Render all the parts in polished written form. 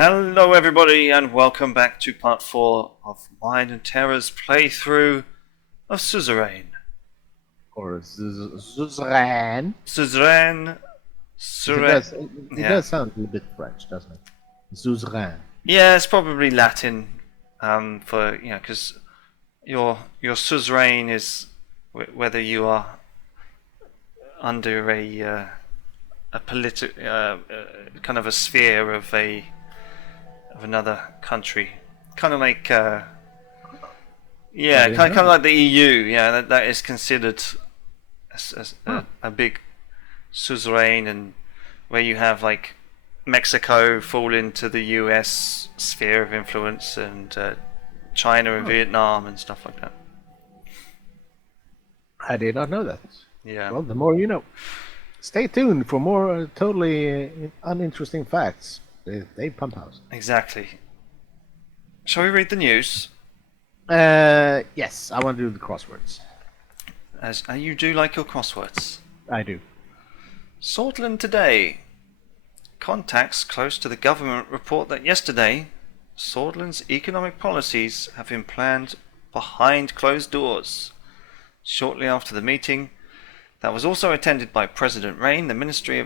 Hello everybody and welcome back to part 4 of mine and Terra's playthrough of Suzerain. Or Suzerain. Suzerain. It Yeah. does sound a little bit French, doesn't it? Suzerain. Yeah, it's probably Latin, for, because your Suzerain is whether you are under a kind of a sphere of another country. Kind of like, yeah, kind of like the EU. Yeah, that is considered a big suzerain, and where you have like Mexico fall into the US sphere of influence, and China and Vietnam and stuff like that. I did not know that. Yeah. Well, the more you know. Stay tuned for more totally uninteresting facts with Dave Pumphouse. Exactly. Shall we read the news? Yes, I want to do the crosswords. As you do like your crosswords. I do. Swordsland today. Contacts close to the government report that yesterday, Swordsland's economic policies have been planned behind closed doors. Shortly after the meeting, that was also attended by President Rain, the Ministry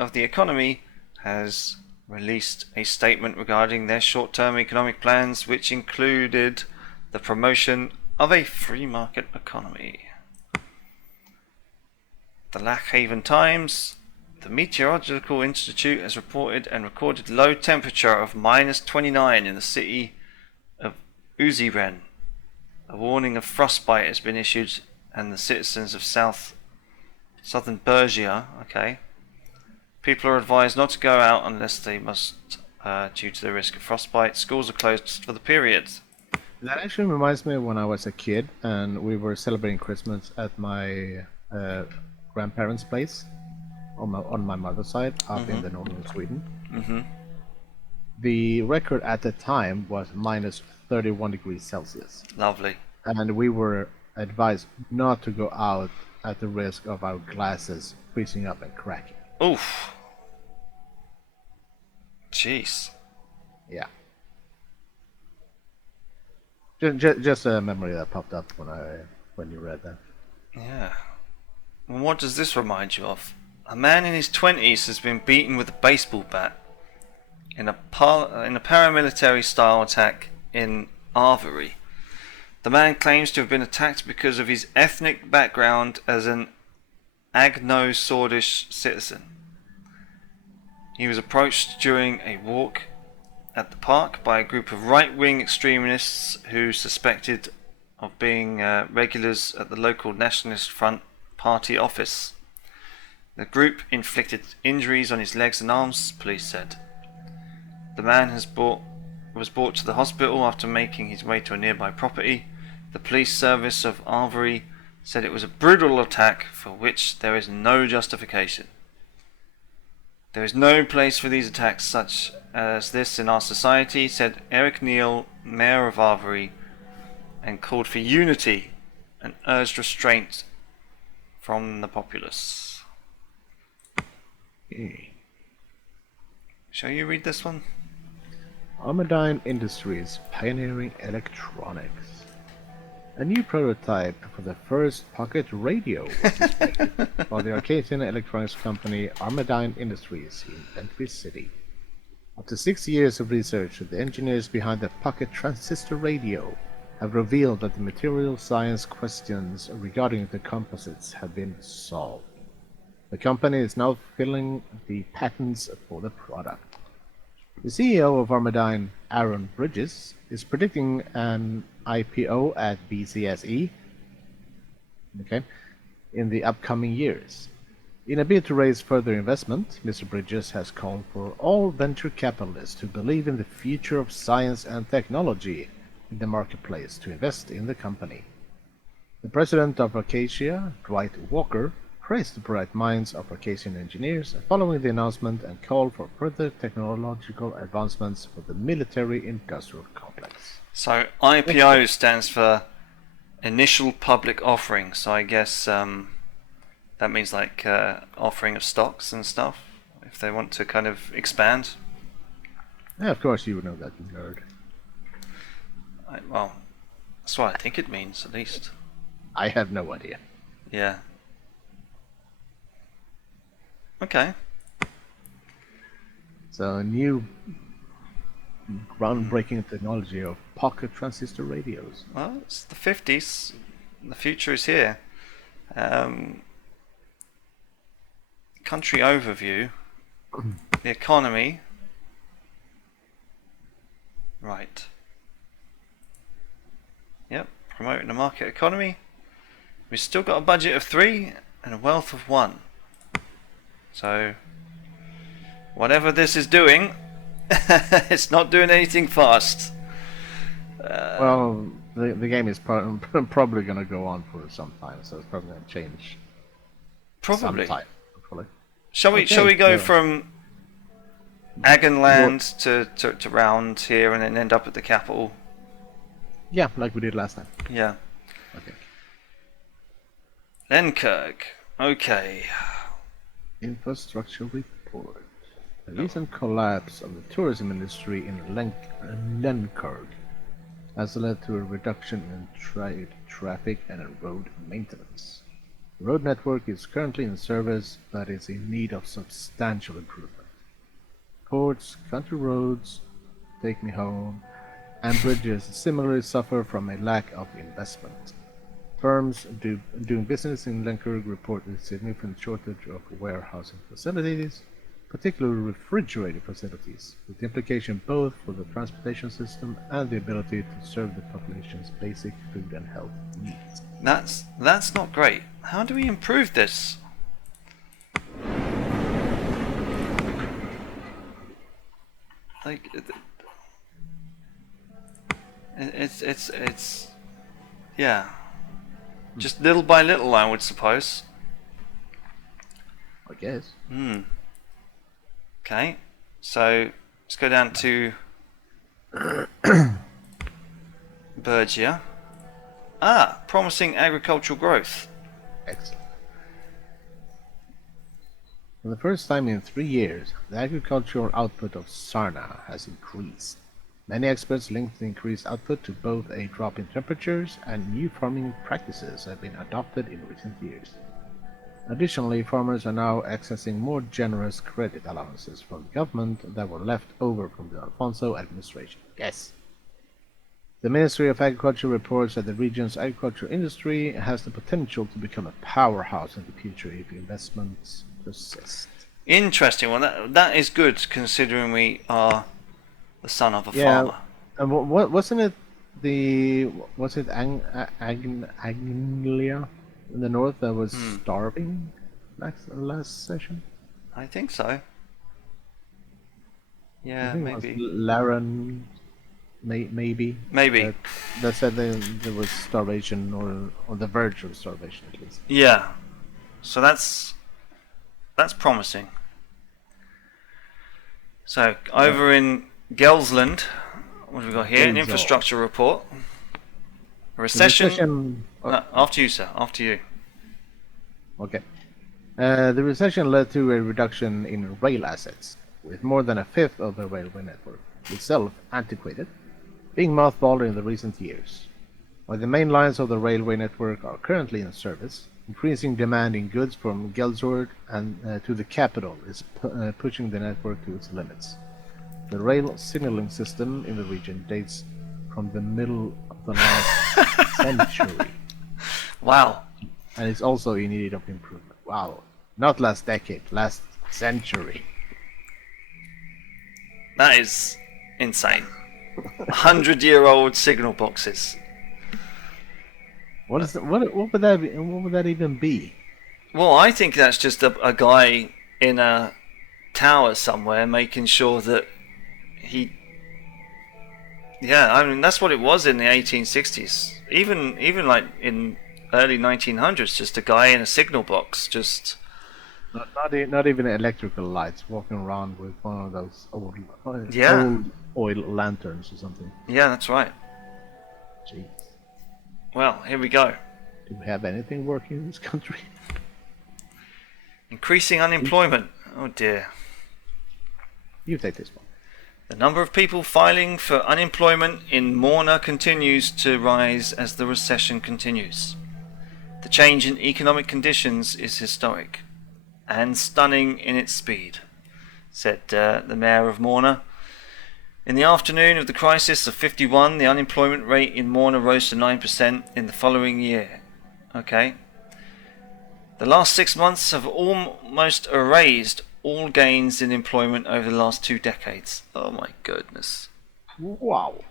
of the Economy has released a statement regarding their short-term economic plans, which included the promotion of a free market economy. The Lockhaven Times. The Meteorological Institute has reported and recorded low temperature of -29 in the city of Suzerain. A warning of frostbite has been issued, and the citizens of southern Bergia, people are advised not to go out unless they must, due to the risk of frostbite. Schools are closed for the period. That actually reminds me of when I was a kid and we were celebrating Christmas at my grandparents' place on my mother's side, up in the northern Sweden. Mm-hmm. The record at the time was -31 degrees Celsius. Lovely. And we were advised not to go out at the risk of our glasses freezing up and cracking. Oof. Jeez. Yeah. Just a memory that popped up when you read that. Yeah. Well, what does this remind you of? A man in his 20s has been beaten with a baseball bat in a paramilitary style attack in Arvery. The man claims to have been attacked because of his ethnic background as an Agno-Swordish citizen. He was approached during a walk at the park by a group of right-wing extremists who suspected of being regulars at the local Nationalist Front Party office. The group inflicted injuries on his legs and arms, police said. The man was brought to the hospital after making his way to a nearby property. The police service of Arvery said it was a brutal attack for which there is no justification. There is no place for these attacks such as this in our society, said Eric Neal, Mayor of Arvery, and called for unity and urged restraint from the populace. Shall you read this one? Armadine Industries pioneering electronics. A new prototype for the first pocket radio was inspected by the Arcadian electronics company Armadine Industries in Bentley City. After 6 years of research, the engineers behind the pocket transistor radio have revealed that the material science questions regarding the composites have been solved. The company is now filling the patents for the product. The CEO of Armadine, Aaron Bridges, is predicting an IPO at BCSE in the upcoming years. In a bid to raise further investment, Mr. Bridges has called for all venture capitalists who believe in the future of science and technology in the marketplace to invest in the company. The president of Acacia, Dwight Walker, praised the bright minds of Arcadian engineers following the announcement and called for further technological advancements for the military-industrial complex. So IPO stands for Initial Public Offering, so I guess that means like offering of stocks and stuff, if they want to kind of expand. Yeah, of course you would know that, you nerd. Well, that's what I think it means, at least. I have no idea. Yeah. Okay. So a new groundbreaking technology of pocket transistor radios. Well, it's the 50s. The future is here. Country overview. The economy. Right. Yep. Promoting the market economy. We've still got a budget of 3 and a wealth of 1. So, whatever this is doing, it's not doing anything fast. Well, the game is probably going to go on for some time, so it's probably going to change. Probably. Sometime, hopefully. Shall we go from Agonland to round here and then end up at the capital? Yeah, like we did last time. Yeah. Okay. Lenkirk. Okay. Infrastructure report. The recent collapse of the tourism industry in Lenkirk has led to a reduction in traffic and road maintenance. The road network is currently in service but is in need of substantial improvement. Ports, country roads, Take Me Home, and bridges similarly suffer from a lack of investment. Firms doing business in Lenkirk report a significant shortage of warehousing facilities, particularly refrigerated facilities, with implication both for the transportation system and the ability to serve the population's basic food and health needs. That's not great. How do we improve this? Like it's yeah. Just little by little, I would suppose. I guess. Okay, so let's go down to Bergia. Promising agricultural growth. Excellent. For the first time in 3 years, the agricultural output of Sarna has increased. Many experts link the increased output to both a drop in temperatures and new farming practices have been adopted in recent years. Additionally, farmers are now accessing more generous credit allowances from the government that were left over from the Alfonso administration. Yes. The Ministry of Agriculture reports that the region's agricultural industry has the potential to become a powerhouse in the future if investments persist. Interesting. Well, that is good considering we are the son of a farmer. And wasn't it Anglia in the north that was starving last session? I think so. Yeah, I think maybe. It was Laren, maybe. Maybe. That said there was starvation or on the verge of starvation at least. Yeah. So that's promising. So over in Gelsland, what have we got here? An infrastructure report. A recession. No, after you, sir. After you. Okay. The recession led to a reduction in rail assets, with more than a fifth of the railway network, itself antiquated, being mothballed in the recent years. While the main lines of the railway network are currently in service, increasing demand in goods from Gelsord and to the capital is pushing the network to its limits. The rail signaling system in the region dates from the middle of the last century. Wow. And it's also in need of improvement. Wow. Not last decade, last century. That is insane. 100-year-old signal boxes. What would that even be? Well, I think that's just a guy in a tower somewhere making sure that I mean that's what it was in the 1860s. Even like in early 1900s, just a guy in a signal box, just not even electrical lights, walking around with one of those old oil lanterns or something. Yeah, that's right. Jeez. Well, here we go. Do we have anything working in this country? Increasing unemployment. Oh dear. You take this one. The number of people filing for unemployment in Morna continues to rise as the recession continues. The change in economic conditions is historic and stunning in its speed, said the mayor of Morna. In the afternoon of the crisis of 51, the unemployment rate in Morna rose to 9% in the following year. Okay. The last 6 months have almost erased all gains in employment over the last 2 decades. Oh my goodness. Wow.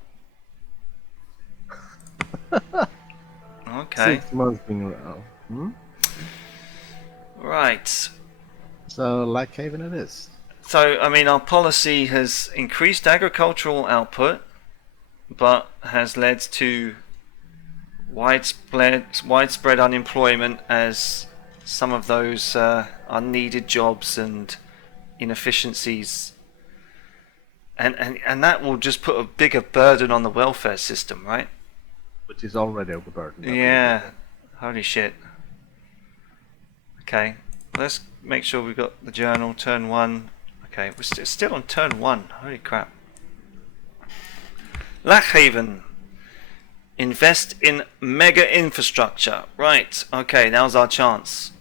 Okay. 6 months in a row. Right. So, like Haven it is. So, I mean, our policy has increased agricultural output, but has led to widespread unemployment as some of those unneeded jobs and inefficiencies, and that will just put a bigger burden on the welfare system, right? Which is already overburdened. Yeah, holy shit. Okay, let's make sure we've got the journal, turn 1. Okay, we're still on turn 1, holy crap. Lackhaven. Invest in mega infrastructure. Right, okay, now's our chance.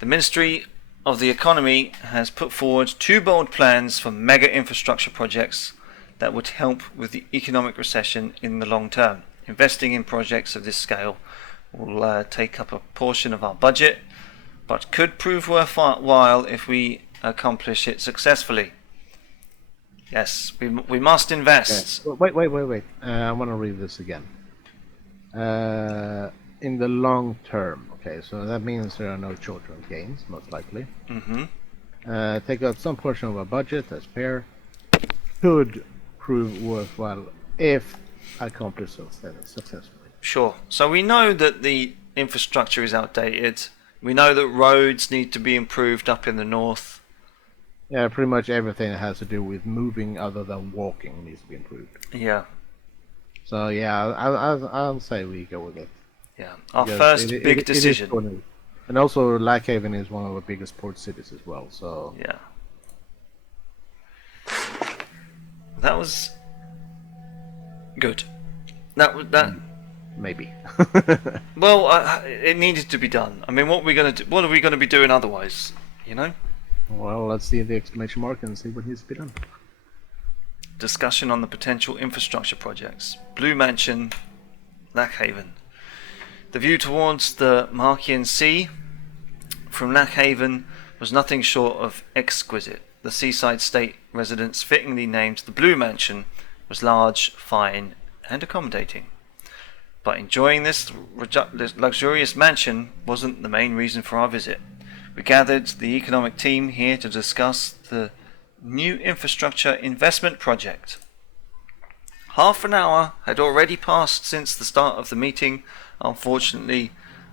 The Ministry of the Economy has put forward 2 bold plans for mega infrastructure projects that would help with the economic recession in the long term. Investing in projects of this scale will take up a portion of our budget, but could prove worthwhile if we accomplish it successfully. Yes, we must invest. Okay. Wait. I want to read this again. In the long term, okay, so that means there are no short-term gains, most likely. Take out some portion of our budget as fair. Could prove worthwhile if accomplished successfully. Sure. So we know that the infrastructure is outdated. We know that roads need to be improved up in the north. Yeah, pretty much everything that has to do with moving other than walking needs to be improved. Yeah. So yeah, I'll say we go with it. Yeah. Our Because first big decision. And also, Lackhaven is one of the biggest port cities as well. So yeah. That was good. That. Maybe. Well, it needed to be done. I mean, what are we going to be doing otherwise? You know. Well, let's see the exclamation mark and see what needs to be done. Discussion on the potential infrastructure projects. Blue Mansion, Lackhaven. The view towards the Markian Sea from Lackhaven was nothing short of exquisite. The seaside state residence fittingly named the Blue Mansion was large, fine, and accommodating. But enjoying this luxurious mansion wasn't the main reason for our visit. We gathered the economic team here to discuss the new infrastructure investment project. Half an hour had already passed since the start of the meeting. Unfortunately,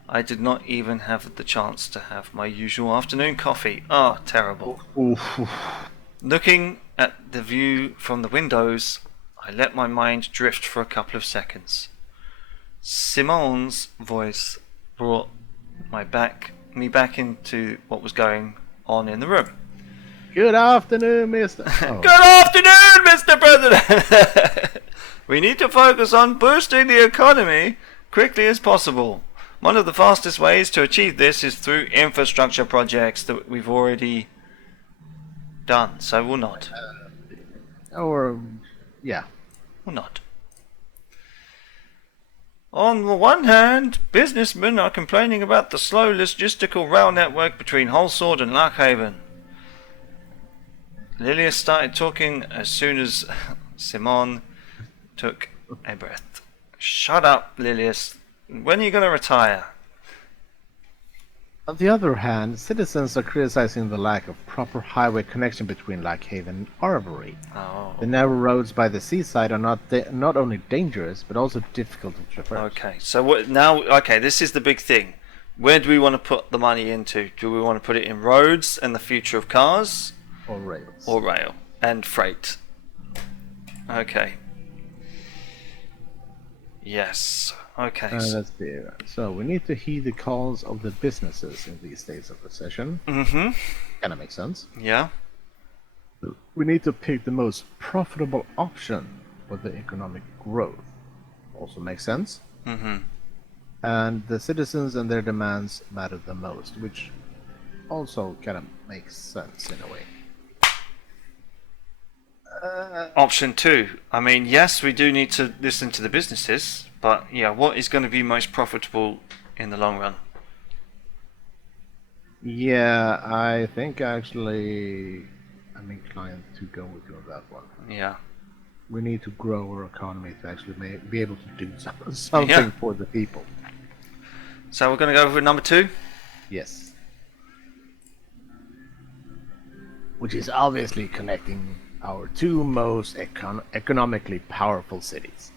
I did not even have the chance to have my usual afternoon coffee. Ah, terrible. Oof. Looking at the view from the windows, I let my mind drift for a couple of seconds. Simon's voice brought me back into what was going on in the room. Good afternoon, Mr. Oh. Good afternoon, Mr. President! We need to focus on boosting the economy quickly as possible. One of the fastest ways to achieve this is through infrastructure projects that we've already done, so we'll not. Yeah. We'll not. On the one hand, businessmen are complaining about the slow logistical rail network between Holsword and Lackhaven. Lilius started talking as soon as Simon took a breath. Shut up, Lilius. When are you going to retire? On the other hand, citizens are criticizing the lack of proper highway connection between Lackhaven and Arbory. Oh. The narrow roads by the seaside are not only dangerous, but also difficult to traverse. Okay, so okay, this is the big thing. Where do we want to put the money into? Do we want to put it in roads and the future of cars? Or rails. Or rail and freight. Okay. Yes. Okay. Let's see. So we need to heed the calls of the businesses in these days of recession. Mm-hmm. Kind of makes sense. Yeah. We need to pick the most profitable option for the economic growth. Also makes sense. Mm-hmm. And the citizens and their demands matter the most, which also kind of makes sense in a way. Option 2. I mean, yes, we do need to listen to the businesses, but yeah, what is going to be most profitable in the long run? Yeah, I think actually I'm inclined to go with you on that one. Yeah. We need to grow our economy to actually be able to do something Yeah. for the people. So we're going to go with number 2? Yes. Which is obviously connecting our two most economically powerful cities.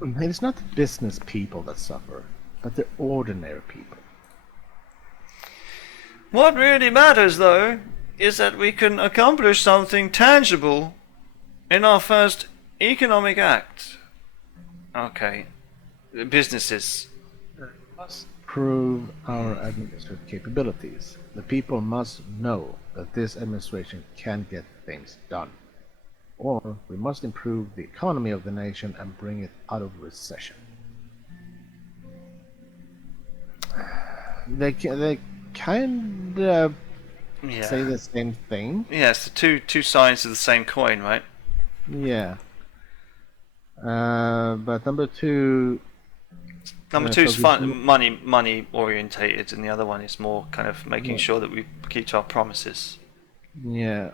And it's not the business people that suffer, but the ordinary people. What really matters, though, is that we can accomplish something tangible in our first economic act. Okay. Businesses. Must prove our administrative capabilities. The people must know that this administration can get things done. Or we must improve the economy of the nation and bring it out of recession. They kind of Yeah. say the same thing. Yeah, it's the two sides of the same coin, right? Yeah. But number two. Number 2 is focuses- money orientated, and the other one is more kind of making sure that we keep to our promises. Yeah.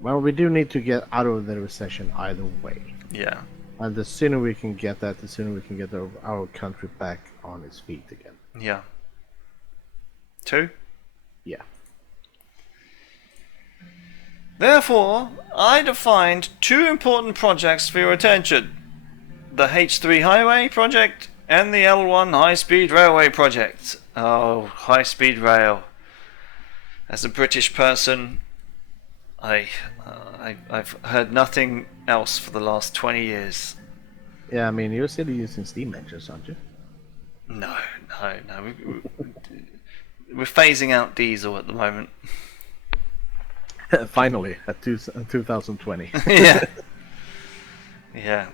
Well, we do need to get out of the recession either way. Yeah. And the sooner we can get that, the sooner we can get our country back on its feet again. Yeah. 2? Yeah. Therefore, I defined 2 important projects for your attention. The H3 highway project and the L1 high-speed railway project. Oh, high-speed rail. As a British person, I've heard nothing else for the last 20 years. Yeah, I mean, you're still using steam engines, aren't you? No. We're phasing out diesel at the moment. Finally, at 2020. Yeah. Yeah.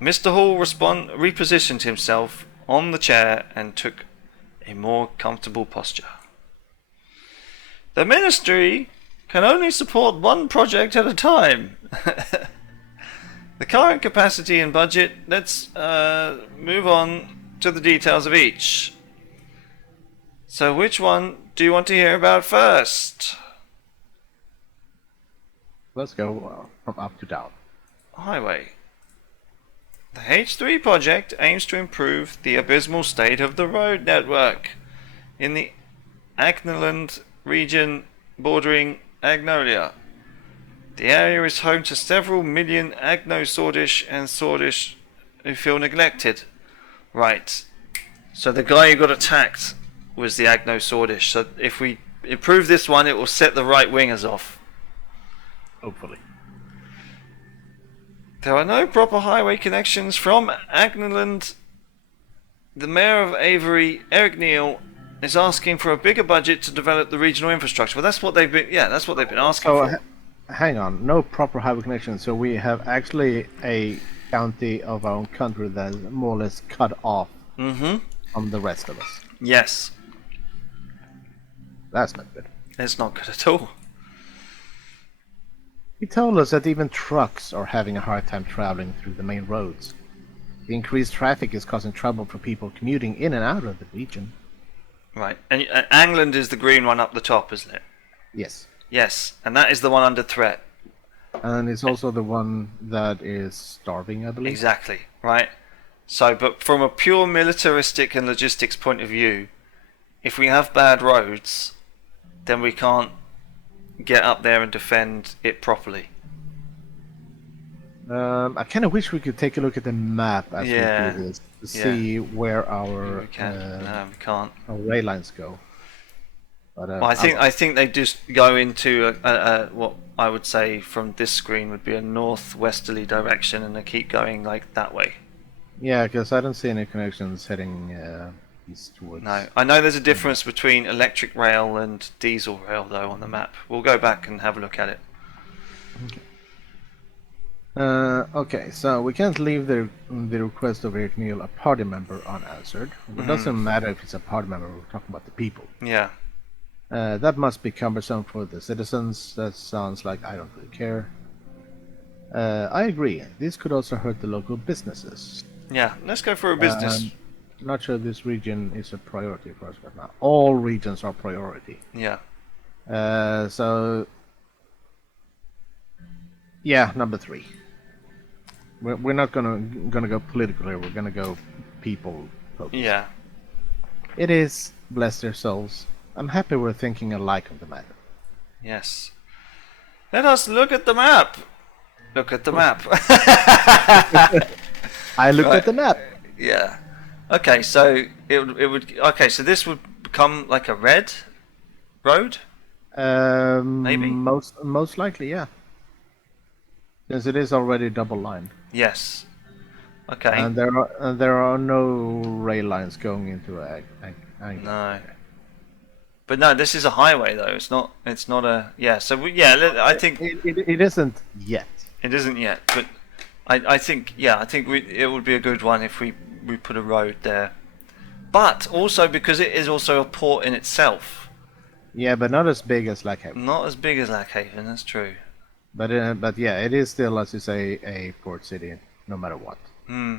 Mr. Hall repositioned himself on the chair and took a more comfortable posture. The ministry can only support one project at a time. The current capacity and budget, let's move on to the details of each. So which one do you want to hear about first? Let's go from up to down. Highway. The H3 project aims to improve the abysmal state of the road network in the Agnaland region bordering Agnolia. The area is home to several million Agno-Sordish and Sordish who feel neglected. Right. So the guy who got attacked was the Agno-Sordish. So if we improve this one, it will set the right wingers off. Hopefully. There are no proper highway connections from Agnaland. The mayor of Avery, Eric Neal, is asking for a bigger budget to develop the regional infrastructure. Well, that's what they've been. Yeah, that's what they've been asking for. Hang on, no proper highway connection. So we have actually a county of our own country that is more or less cut off from the rest of us. Yes, That's not good. it's not good at all. He told us that even trucks are having a hard time traveling through the main roads. The increased traffic is causing trouble for people commuting in and out of the region. Right, and Angland is the green one up the top, isn't it? Yes. Yes, and that is the one under threat. And it's also the one that is starving, I believe. Exactly, right? So, but from a pure militaristic and logistics point of view, if we have bad roads, then we can't get up there and defend it properly. I kind of wish we could take a look at the map as we do this to see where our We can't. No, we can't. our rail lines go. But Well, I think they just go into what I would say from this screen would be a northwesterly direction, and they keep going like that way. yeah, because I don't see any connections heading east towards. No, I know there's a difference between electric rail and diesel rail though on the map. We'll go back and have a look at it. Okay, so we can't leave the request of Eric Neal, a party member, unanswered. It doesn't matter if it's a party member, we're talking about the people. Yeah. That must be cumbersome for the citizens. That sounds like I don't really care. I agree. This could also hurt the local businesses. Yeah, let's go for a business. Not sure this region is a priority for us right now. All regions are priority. Yeah. So, yeah, number 3. We're not gonna go political here. We're gonna go people focused. Yeah. It is, bless their souls. I'm happy we're thinking alike on the matter. Yes. Let us look at the map. Look at the map. I looked at the map. Yeah. Okay, so it would. Okay, so this would become like a red road. Maybe. Most likely, yeah. Since it is already double lined. Yes. Okay. And there are no rail lines going into No. But no, this is a highway though. It's not. It's not a. Yeah. So I think it isn't yet. It isn't yet, but I think it would be a good one if we put a road there. But also because it is also a port in itself. Yeah, but not as big as Lackhaven. Not as big as Lackhaven. That's true. But yeah, it is still, as you say, a port city, no matter what. Hmm.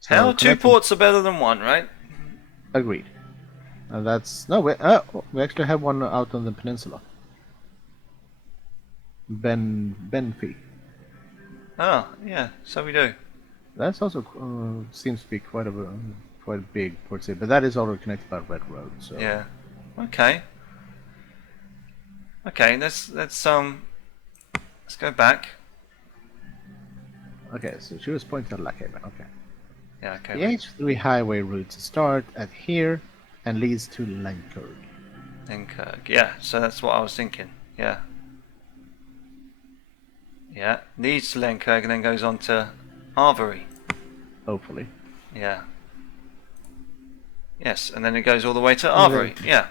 So Hell, 2 ports are better than 1, right? Agreed. And that's we actually have one out on the peninsula. Benfi. Oh, yeah. So we do. That's also seems to be quite a big port city, but that is already connected by Red Road. So yeah. Okay. Okay. Let's go back. Okay, so she was pointing at Lackhaven. Okay. Yeah. Okay. The H3 highway routes start at here and leads to Lenkirk. Lenkirk. Yeah. So that's what I was thinking. Yeah. Yeah. Leads to Lenkirk and then goes on to Arvery. Hopefully. Yeah. Yes, and then it goes all the way to Arvery. Yeah.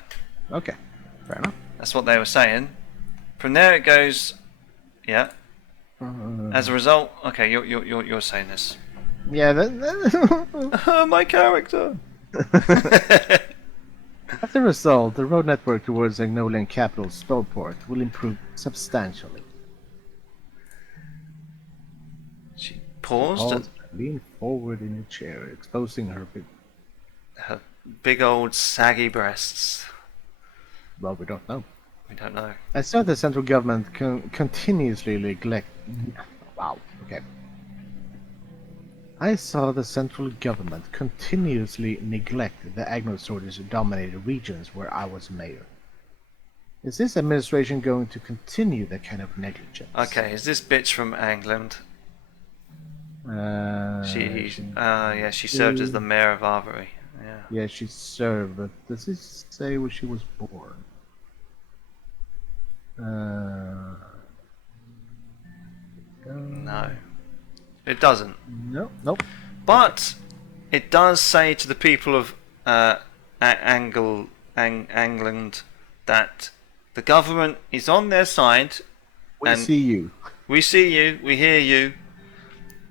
Okay. Fair enough. That's what they were saying. From there it goes. Yeah. As a result, okay, you're saying this. Yeah. My character. As a result, the road network towards Agnolian capital Spellport will improve substantially. She paused. Leaned forward in a chair, exposing her big old saggy breasts. Well, we don't know. We don't know. I saw the central government continuously neglect. Wow. Okay. I saw the central government continuously neglect the Agnosaurus-dominated regions where I was mayor. Is this administration going to continue that kind of negligence? Okay, is this bitch from England? She served as the mayor of Arvery. Yeah. Yeah, she served, but does this say where she was born? No, it doesn't. Nope. But it does say to the people of England that the government is on their side. We see you. We see you. We hear you.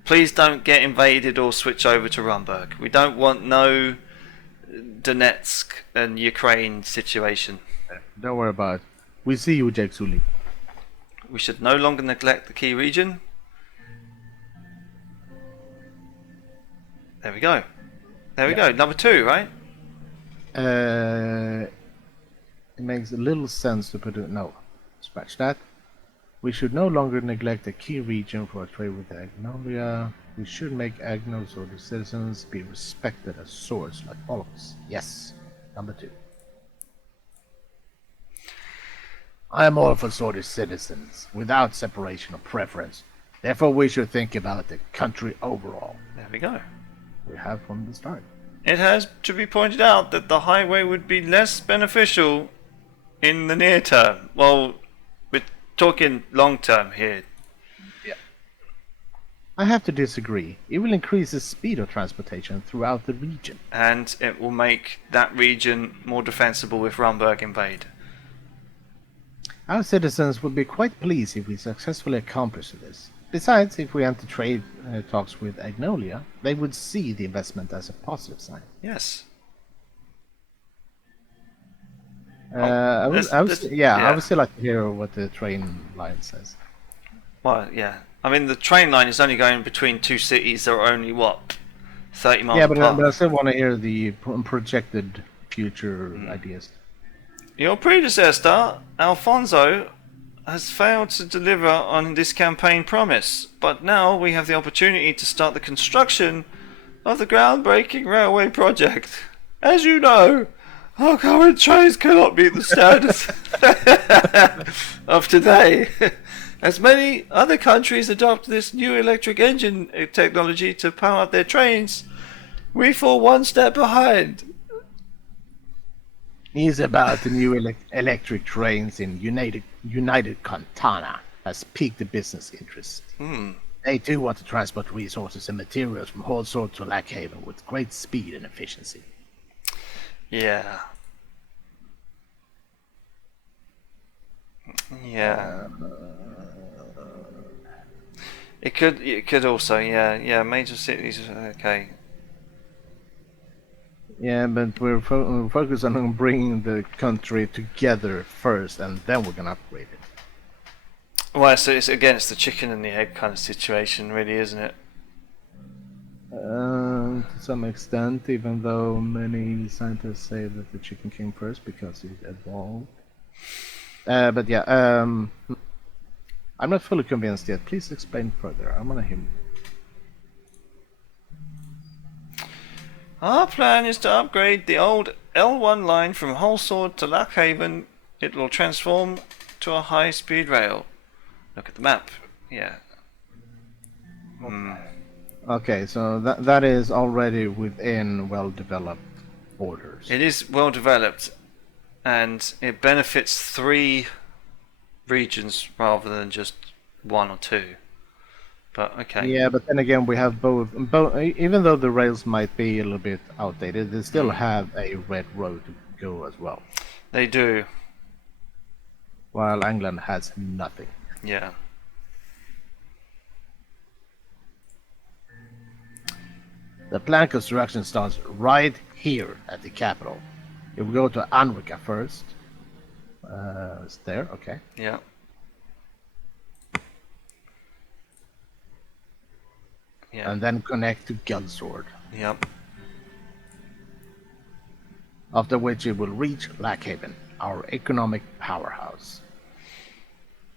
Please don't get invaded or switch over to Rumburg. We don't want no Donetsk and Ukraine situation. Don't worry about it. We see you, Jake Sully. We should no longer neglect the key region. There we go. There we go. Number 2, right? It makes a little sense to put it. No, scratch that. We should no longer neglect a key region for a trade with Agnolia. We should make Agnos or the citizens be respected as swords like all of us. Yes, number 2. I am all for Sword's citizens, without separation or preference. Therefore we should think about the country overall. There we go. We have from the start. It has to be pointed out that the highway would be less beneficial in the near term. Well, we're talking long term here. I have to disagree. It will increase the speed of transportation throughout the region. And it will make that region more defensible if Rumberg invade. Our citizens would be quite pleased if we successfully accomplish this. Besides, if we enter trade talks with Agnolia, they would see the investment as a positive sign. Yes. I would still like to hear what the train line says. Well, yeah. I mean, the train line is only going between two cities that are only, 30 miles apart? apart? But I still want to hear the projected future ideas. Your predecessor, Alfonso, has failed to deliver on this campaign promise, but now we have the opportunity to start the construction of the groundbreaking railway project. As you know, our current trains cannot meet the standards of today. As many other countries adopt this new electric engine technology to power up their trains, we fall one step behind. News about the new electric trains in United Cantana has piqued the business interest. They too want to transport resources and materials from Holsworth to Lackhaven with great speed and efficiency. Yeah. Yeah. It could also, yeah, major cities, okay. Yeah, but we're focused on bringing the country together first, and then we're gonna upgrade it. Well, so it's the chicken and the egg kind of situation, really, isn't it? To some extent, even though many scientists say that the chicken came first because it evolved. But yeah, I'm not fully convinced yet. Please explain further. I want to hear. Our plan is to upgrade the old L1 line from Holsworth to Lackhaven. It will transform to a high-speed rail. Look at the map. Yeah. Okay, so that is already within well-developed borders. It is well developed, and it benefits 3 regions rather than just 1 or 2. But okay. Yeah, but then again, we have both. Even though the rails might be a little bit outdated, they still have a red road to go as well. They do. While England has nothing. Yeah. The planned construction starts right here at the capital. If we go to Anrica first, it's there. Okay. Yeah. Yeah. And then connect to Guildsword. Yep. After which it will reach Lackhaven, our economic powerhouse.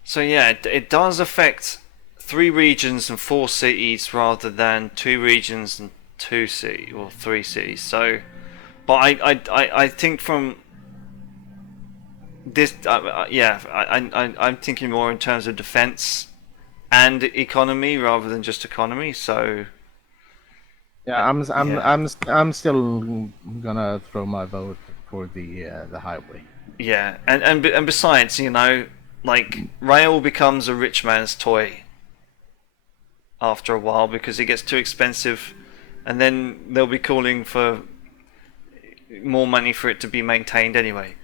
So yeah, it does affect 3 regions and 4 cities rather than 2 regions and 2 cities or 3 cities. So, but I think from this, I'm thinking more in terms of defense and economy rather than just economy. So yeah, I'm still gonna throw my vote for the highway. Yeah, and besides, like rail becomes a rich man's toy after a while because it gets too expensive, and then they'll be calling for more money for it to be maintained anyway.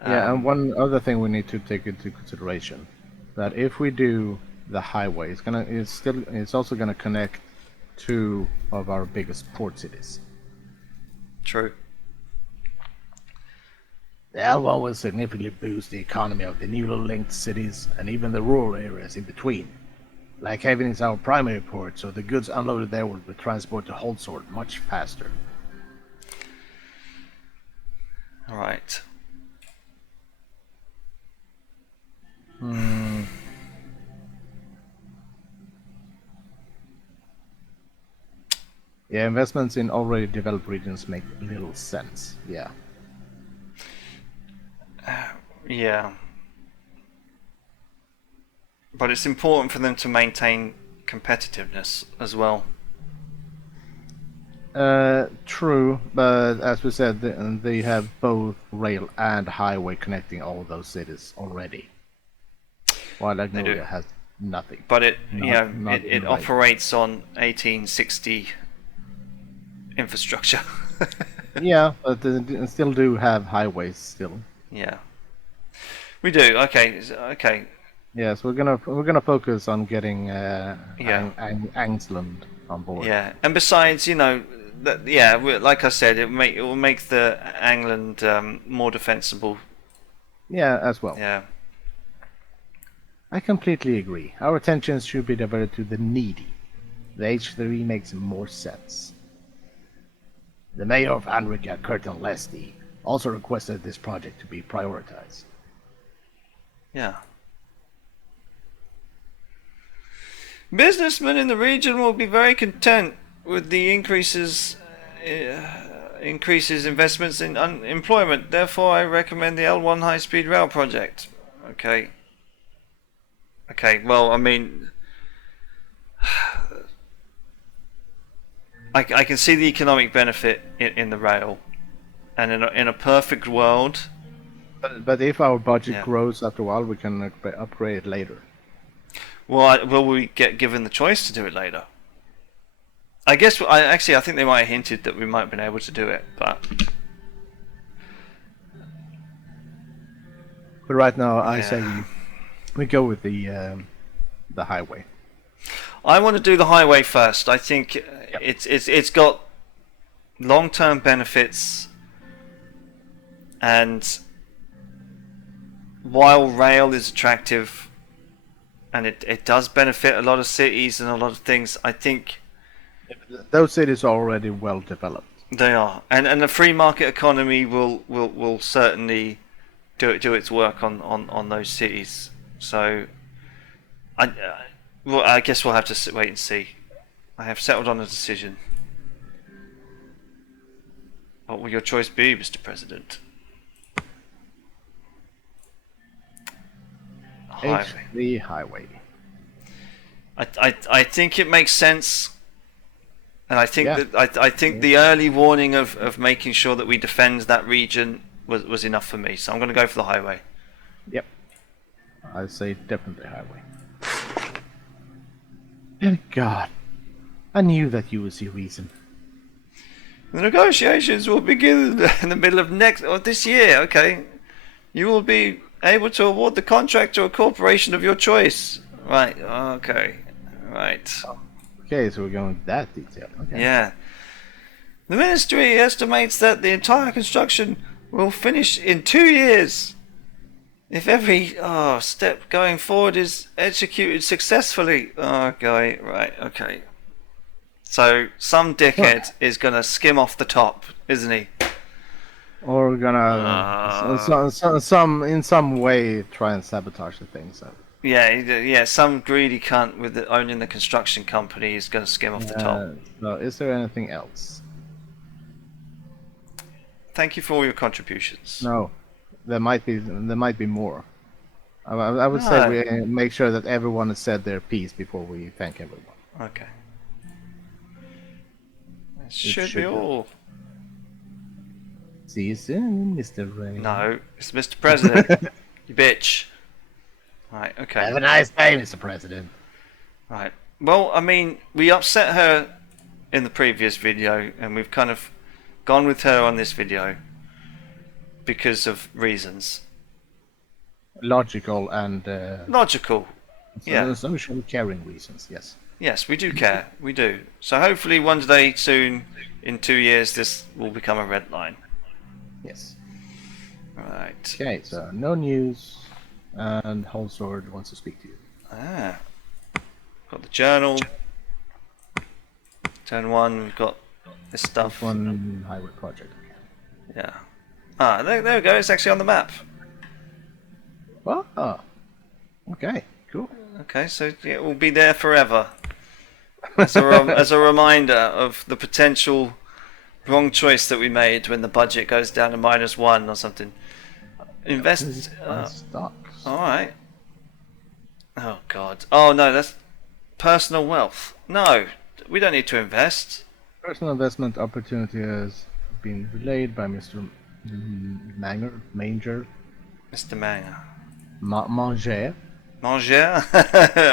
Yeah, and one other thing we need to take into consideration that if we do the highway, it's also gonna connect 2 of our biggest port cities. True. The L1 will significantly boost the economy of the newly linked cities and even the rural areas in between. Lackhaven is our primary port, so the goods unloaded there will be transported to Holsworth much faster. Alright. Yeah, investments in already developed regions make little sense. Yeah. Yeah. But it's important for them to maintain competitiveness as well. True, but as we said, they have both rail and highway connecting all those cities already, while They do. Magnolia has nothing. But it, Not it right. operates on 1860 infrastructure. Yeah, but they still do have highways still. Yeah, we do. Okay. Yes, we're gonna focus on getting Yeah. Angsland on board. Yeah, and besides, like I said, it will make the England more defensible. Yeah, as well. Yeah, I completely agree. Our attention should be diverted to the needy. The H3 makes more sense. The mayor of Anrika, Curtin Lesty, also requested this project to be prioritized. yeah. Businessmen in the region will be very content with the increases investments in employment. Therefore, I recommend the L1 high-speed rail project. Okay. Okay. Well, I mean, I can see the economic benefit in the rail, and in a perfect world. But if our budget Yeah. grows after a while, we can upgrade it later. Well, will we get given the choice to do it later? I guess I think they might have hinted that we might have been able to do it, but But right now, I Yeah. say we go with the highway. I want to do the highway first. I think it's got long-term benefits, and while rail is attractive and it does benefit a lot of cities and a lot of things, I think Those cities are already well developed. they are, and the free market economy will certainly do its work on those cities. So I guess we'll have to wait and see. I have settled on a decision. What will your choice be, Mr. President? Highway. The highway. I think it makes sense, and I think Yeah. that I think the early warning of making sure that we defend that region was enough for me. So I'm going to go for the highway. Yep. I say definitely highway. Thank God. I knew that you would see reason. The negotiations will begin in the middle of this year. Okay, you will be able to award the contract to a corporation of your choice. Right. Okay. Right. Okay, so we're going with that detail. Okay. Yeah. The ministry estimates that the entire construction will finish in 2 years. If every step going forward is executed successfully. Okay, right, okay. So some dickhead is gonna skim off the top, isn't he? Or we're gonna in some way try and sabotage the thing. So Yeah. Some greedy cunt with owning the construction company is gonna skim off the top. so is there anything else? Thank you for all your contributions. No, there might be more. I would say we make sure that everyone has said their piece before we thank everyone. Okay. That should be all. See you soon, Mr. Ray. No, it's Mr. President. You bitch. Right, okay. Have a nice day, Mr. President. Right. Well, I mean, we upset her in the previous video, and we've kind of gone with her on this video because of reasons. Logical and Logical. Yeah. social caring reasons. Yes. Yes, we do care. We do. So hopefully one day soon, in 2 years, this will become a red line. Yes. Right. Okay, so no news, and Holsword wants to speak to you. Ah. Got the journal. Turn 1, we've got this stuff. One highway project. Yeah. Ah, there we go. It's actually on the map. Oh, okay, cool. Okay, so it will be there forever. As a reminder of the potential wrong choice that we made when the budget goes down to -1 or something. Invest. Stocks. All right. Oh God. Oh no, that's personal wealth. No, we don't need to invest. Personal investment opportunity has been relayed by Mr. Manger, Mr. Manger. Manger. Manger? Yeah,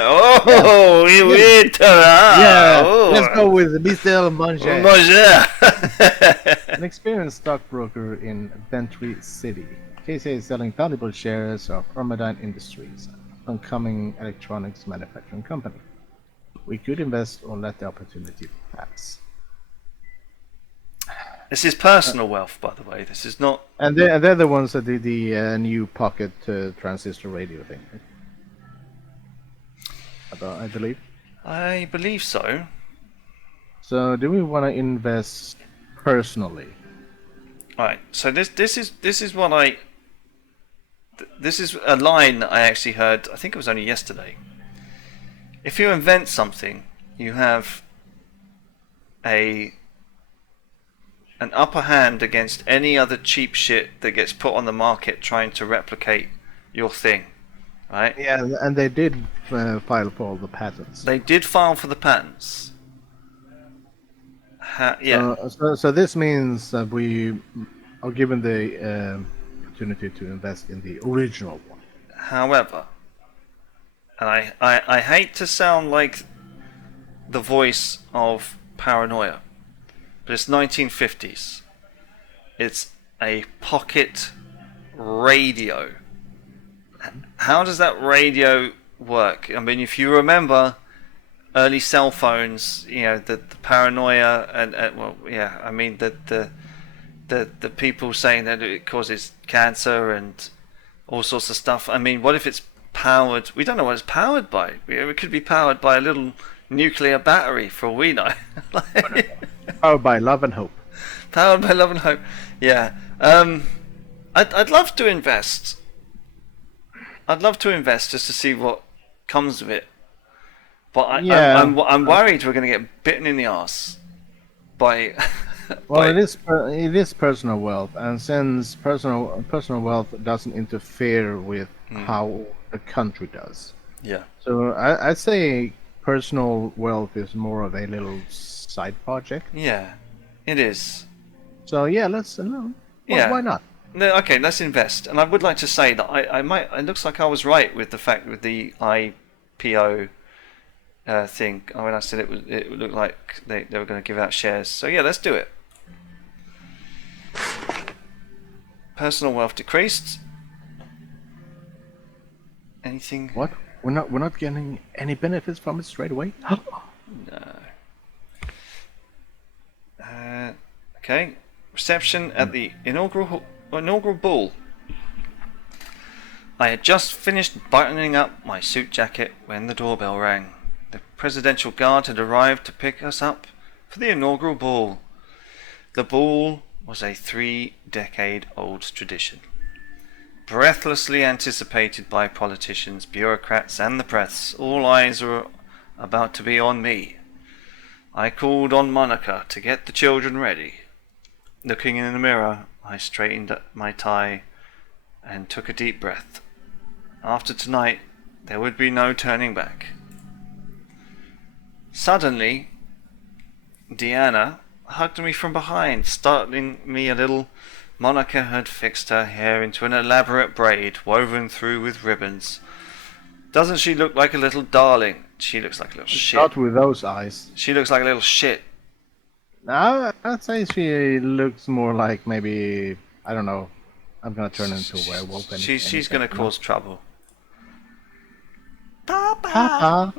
Oh, oui, yeah, oui, Terra. yeah. Let's Oh, go with Mr. Manger, Manger. an experienced stockbroker in Ventry City. KCA is selling valuable shares of Armadine Industries, an upcoming electronics manufacturing company. We could invest or let the opportunity pass. This is personal wealth, by the way. This is not. And they're the ones that did the new pocket transistor radio thing, right? I believe. I believe so. So, do we want to invest personally? Right. So this is what I. This is a line that I actually heard. I think it was only yesterday. If you invent something, you have an upper hand against any other cheap shit that gets put on the market trying to replicate your thing, right? Yeah, and they did file for all the patents. They did file for the patents. Yeah. So this means that we are given the opportunity to invest in the original one. However, and I hate to sound like the voice of paranoia, but it's 1950s. It's a pocket radio. How does that radio work? I mean, if you remember early cell phones, you know, the paranoia and well, yeah, I mean the people saying that it causes cancer and all sorts of stuff. I mean, what if it's powered? We don't know what it's powered by. It could be powered by a little nuclear battery, for all we know. Powered by love and hope. Powered by love and hope. Yeah. I'd love to invest. I'd love to invest just to see what comes of it. But I'm worried we're going to get bitten in the arse by. Well, it is personal wealth, and since personal wealth doesn't interfere with how the country does, Yeah. so I'd say personal wealth is more of a little side project. Yeah, it is. So yeah, let's Yeah. why not? No, okay, let's invest. And I would like to say that I might. It looks like I was right with the fact with the IPO thing. When I said it looked like they were going to give out shares. So yeah, let's do it. Personal wealth decreased. Anything? What? We're not getting any benefits from it straight away. No. Okay. Reception at the inaugural ball. I had just finished buttoning up my suit jacket when the doorbell rang. The presidential guard had arrived to pick us up for the inaugural ball. The ball was a 3-decade-old tradition, breathlessly anticipated by politicians, bureaucrats, and the press. All eyes were about to be on me. I called on Monica to get the children ready. Looking in the mirror, I straightened my tie and took a deep breath. After tonight, there would be no turning back. Suddenly, Deanna hugged me from behind, startling me a little. Monica had fixed her hair into an elaborate braid woven through with ribbons. Doesn't she look like a little darling? She looks like a little shit. Not with those eyes. She looks like a little shit. No, I'd say she looks more like maybe, I don't know. I'm gonna turn into a werewolf. She's gonna cause trouble. Papa.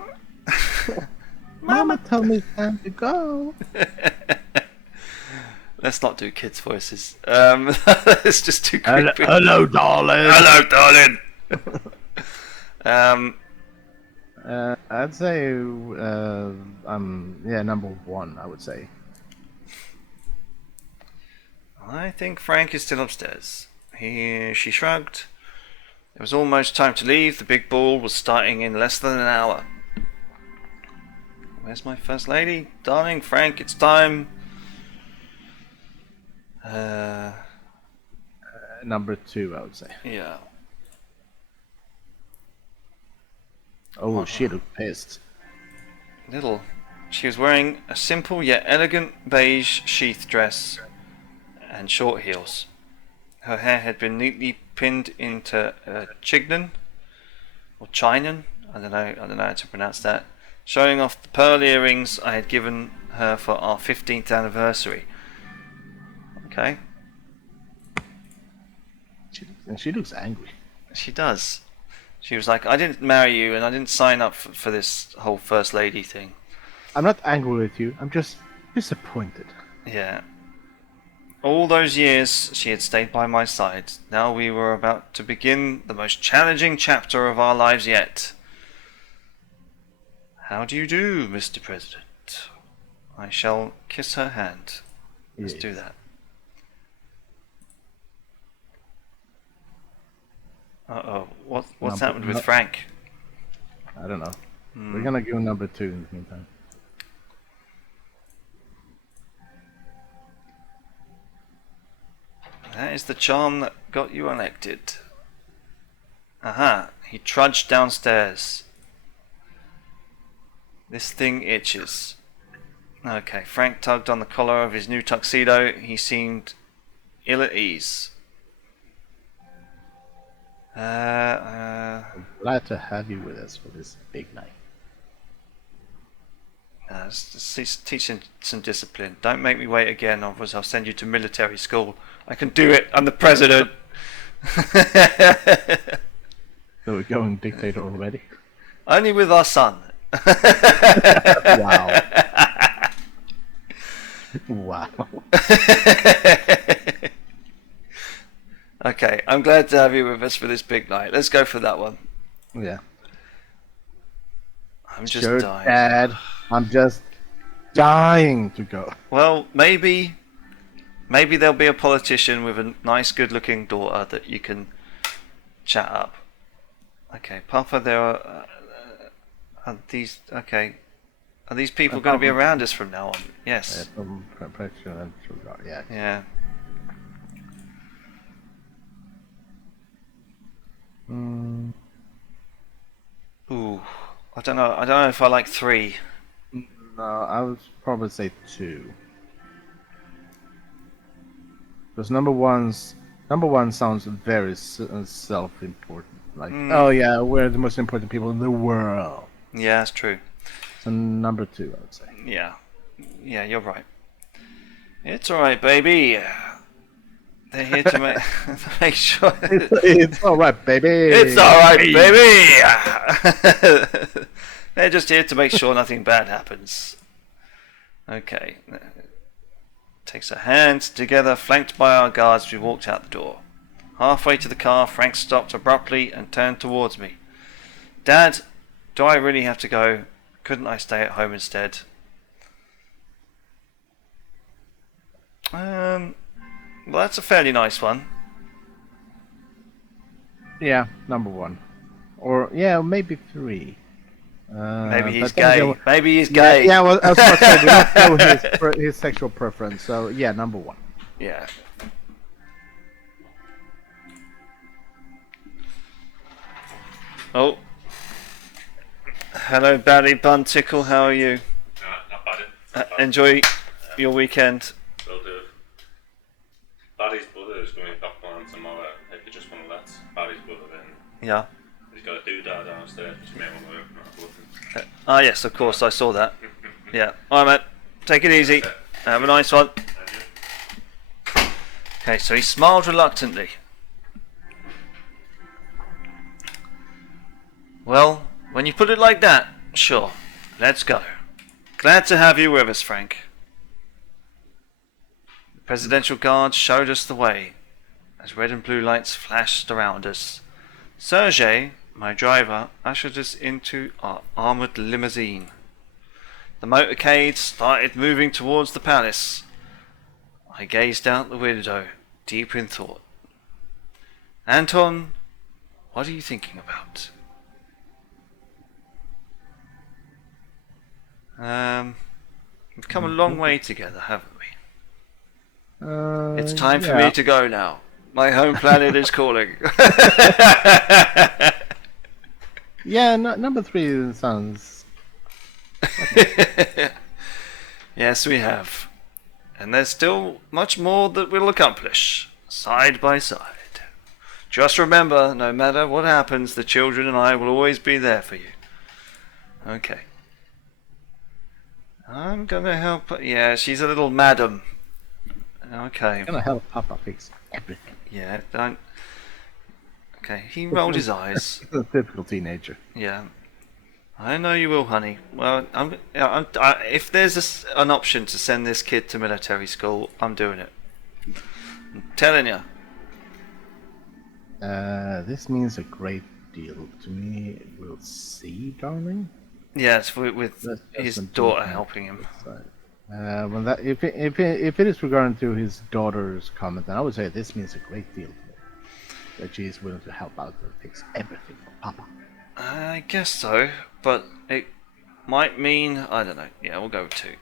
Mama told me it's time to go. Let's not do kids' voices. It's just too creepy. Hello, darling. Hello, darling. I'd say number one. I would say. I think Frank is still upstairs. She shrugged. It was almost time to leave. The big ball was starting in less than an hour. Where's my first lady? Darling, Frank, it's time. Number two, I would say. Yeah. Oh, she looked pissed. Little She was wearing a simple yet elegant beige sheath dress and short heels. Her hair had been neatly pinned into a chignon or chinon. I don't know how to pronounce that. Showing off the pearl earrings I had given her for our 15th anniversary. Okay. She looks angry. She does. She was like, I didn't marry you and I didn't sign up for this whole first lady thing. I'm not angry with you. I'm just disappointed. Yeah. All those years she had stayed by my side. Now we were about to begin the most challenging chapter of our lives yet. How do you do, Mr. President? I shall kiss her hand. Let's do that. Uh-oh. What's happened with Frank? I don't know. We're gonna go number 2 in the meantime. That is the charm that got you elected. Aha. He trudged downstairs. This thing itches. Okay, Frank tugged on the collar of his new tuxedo. He seemed ill at ease. I'm glad to have you with us for this big night. Teach him some discipline. Don't make me wait again, otherwise I'll send you to military school. I can do it. I'm the president. So we're going dictator already? Only with our son. Wow. Wow. Okay, I'm glad to have you with us for this big night. Let's go for that one. Yeah. I'm just Sure, dying. Dad. I'm just dying to go. Well, maybe there'll be a politician with a nice, good-looking daughter that you can chat up. Okay, Papa, there are these. Okay, are these people going to be around us from now on? Yes. Yeah. Yeah. Ooh, I don't know. I don't know if I like 3. No, I would probably say 2. Because number one sounds very self-important. Like, oh yeah, we're the most important people in the world. Yeah, that's true. So number 2, I would say. Yeah, you're right. It's all right, baby. They're here to make sure. It's all right, baby. It's all right, baby. They're just here to make sure nothing bad happens. Okay. Takes her hands together, flanked by our guards, we walked out the door. Halfway to the car, Frank stopped abruptly and turned towards me. Dad, do I really have to go? Couldn't I stay at home instead? Well, that's a fairly nice one. Yeah, number 1. Or, yeah, maybe 3. Maybe he's gay. Maybe he's gay. Yeah, well, I was about to say, we don't know his sexual preference, so yeah, number 1. Yeah. Oh. Hello, Barry Buntickle. How are you? Not bad. Not bad. Enjoy your weekend. Will do. Barry's brother is going back on tomorrow. If you just want to let Barry's brother in. Yeah. He's got a doodah downstairs, which may want to work. Ah, yes, of course, I saw that. Yeah. Alright, mate. Take it easy. Have a nice one. Okay, so he smiled reluctantly. Well, when you put it like that, sure. Let's go. Glad to have you with us, Frank. The Presidential Guard showed us the way as red and blue lights flashed around us. Sergei, my driver, ushered us into our armoured limousine. The motorcade started moving towards the palace. I gazed out the window, deep in thought. Anton, what are you thinking about? We've come a long way together, haven't we? It's time for me to go now. My home planet is calling. Yeah, number 3 sounds Yes, we have. And there's still much more that we'll accomplish, side by side. Just remember, no matter what happens, the children and I will always be there for you. Okay. I'm gonna help her. Yeah, she's a little madam. Okay. Gonna help Papa fix everything. Yeah, don't. Okay, he rolled his eyes. He's a typical teenager. Yeah. I know you will, honey. Well, if there's an option to send this kid to military school, I'm doing it. I'm telling you. This means a great deal to me. We'll see, darling. Yes, with That's his just daughter important. helping him. When that, if it is regarding to his daughter's comment, then I would say this means a great deal to me. That she is willing to help out and fix everything for Papa. I guess so, but it might mean, I don't know. Yeah, we'll go with 2.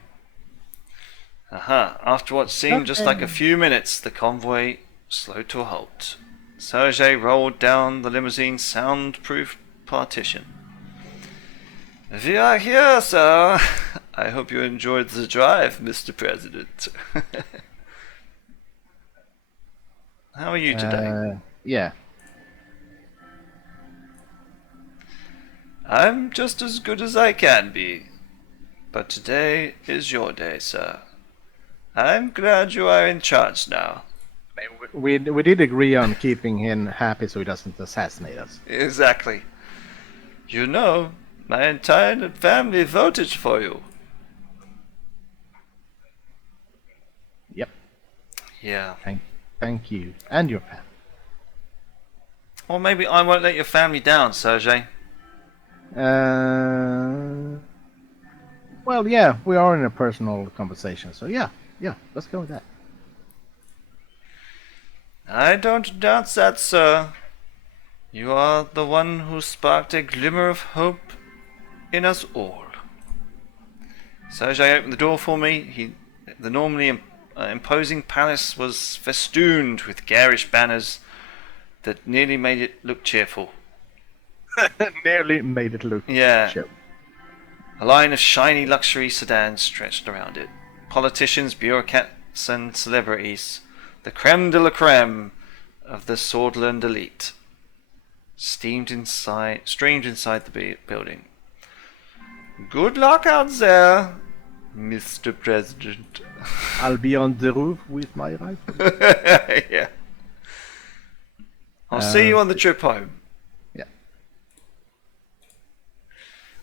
Aha, after what seemed just like a few minutes, the convoy slowed to a halt. Sergei rolled down the limousine's soundproof partition. We are here, sir. I hope you enjoyed the drive, Mr. President. How are you today? Yeah. I'm just as good as I can be. But today is your day, sir. I'm glad you are in charge now. We did agree on keeping him happy so he doesn't assassinate us. Exactly. You know, my entire family voted for you. Yep. Yeah. Thank you. And your family. Or maybe I won't let your family down, Sergei. Well, yeah, we are in a personal conversation, so yeah, let's go with that. I don't doubt that, sir. You are the one who sparked a glimmer of hope in us all. Sergei opened the door for me. The normally imposing palace was festooned with garish banners that nearly made it look cheerful. Nearly made it look Yeah. chill. A line of shiny luxury sedans stretched around it. Politicians, bureaucrats, and celebrities, the creme de la creme of the Swordland elite, streamed inside the building. Good luck out there, Mr. President. I'll be on the roof with my rifle. Yeah. I'll see you on the trip home. Yeah.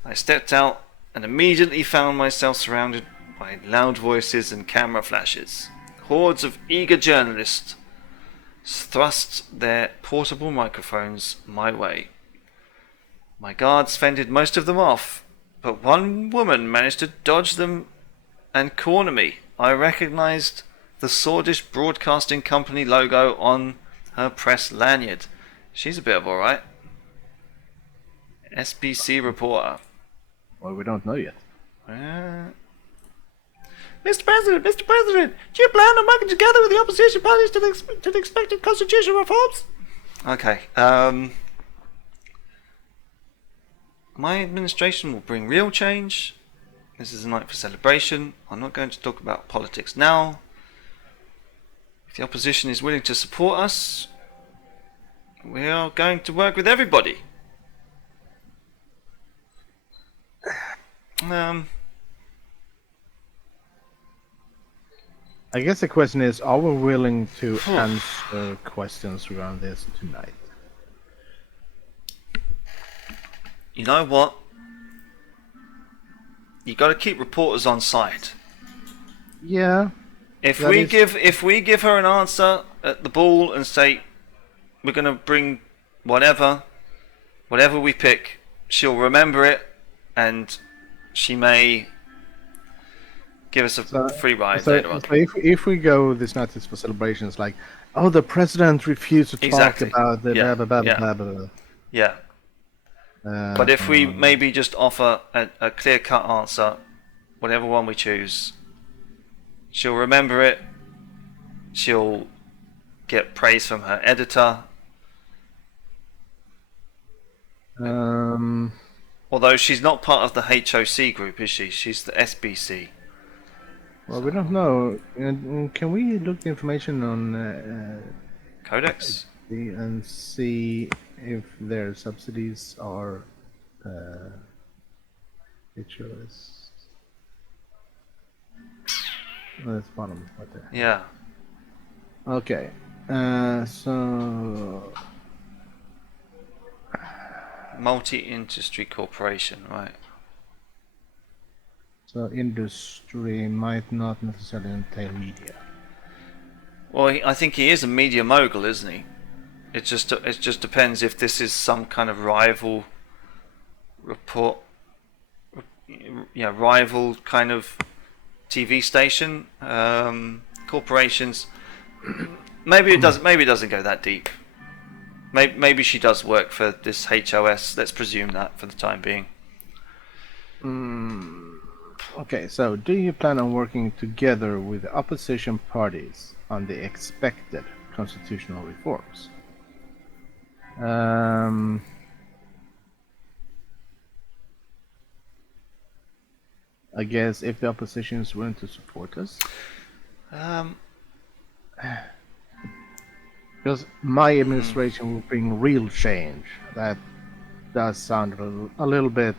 I stepped out and immediately found myself surrounded by loud voices and camera flashes. Hordes of eager journalists thrust their portable microphones my way. My guards fended most of them off, but one woman managed to dodge them and corner me. I recognized the Swordish Broadcasting Company logo on her press lanyard. She's a bit of alright. SBC reporter. Well, we don't know yet. Mr. President, do you plan on working together with the opposition parties to the expected constitutional reforms? Okay, my administration will bring real change. This is a night for celebration. I'm not going to talk about politics now. If the opposition is willing to support us, we are going to work with everybody. I guess the question is, are we willing to answer questions around this tonight? You know what? You got to keep reporters on side. Yeah. If we give her an answer at the ball and say we're going to bring whatever we pick, she'll remember it and she may give us a free ride later on. So if we go this night is for celebrations, like, oh, the president refused to talk about the blah, blah, blah, blah, blah, blah. Yeah. But if we maybe just offer a clear-cut answer, whatever one we choose, she'll remember it, she'll get praise from her editor. Although she's not part of the HOC group, is she? She's the SBC. Well, we don't know. Can we look the information on Codex? and see if their subsidies are HOS? Oh, that's bottom right there. Yeah. Okay. So Multi-industry corporation, right? So industry might not necessarily entail media. Well, I think he is a media mogul, isn't he? It just depends if this is some kind of rival report, rival kind of TV station. Corporations. Maybe it doesn't go that deep. Maybe she does work for this HOS. Let's presume that for the time being. Okay, so do you plan on working together with the opposition parties on the expected constitutional reforms? I guess if the opposition is willing to support us. Because my administration will bring real change. That does sound a little bit.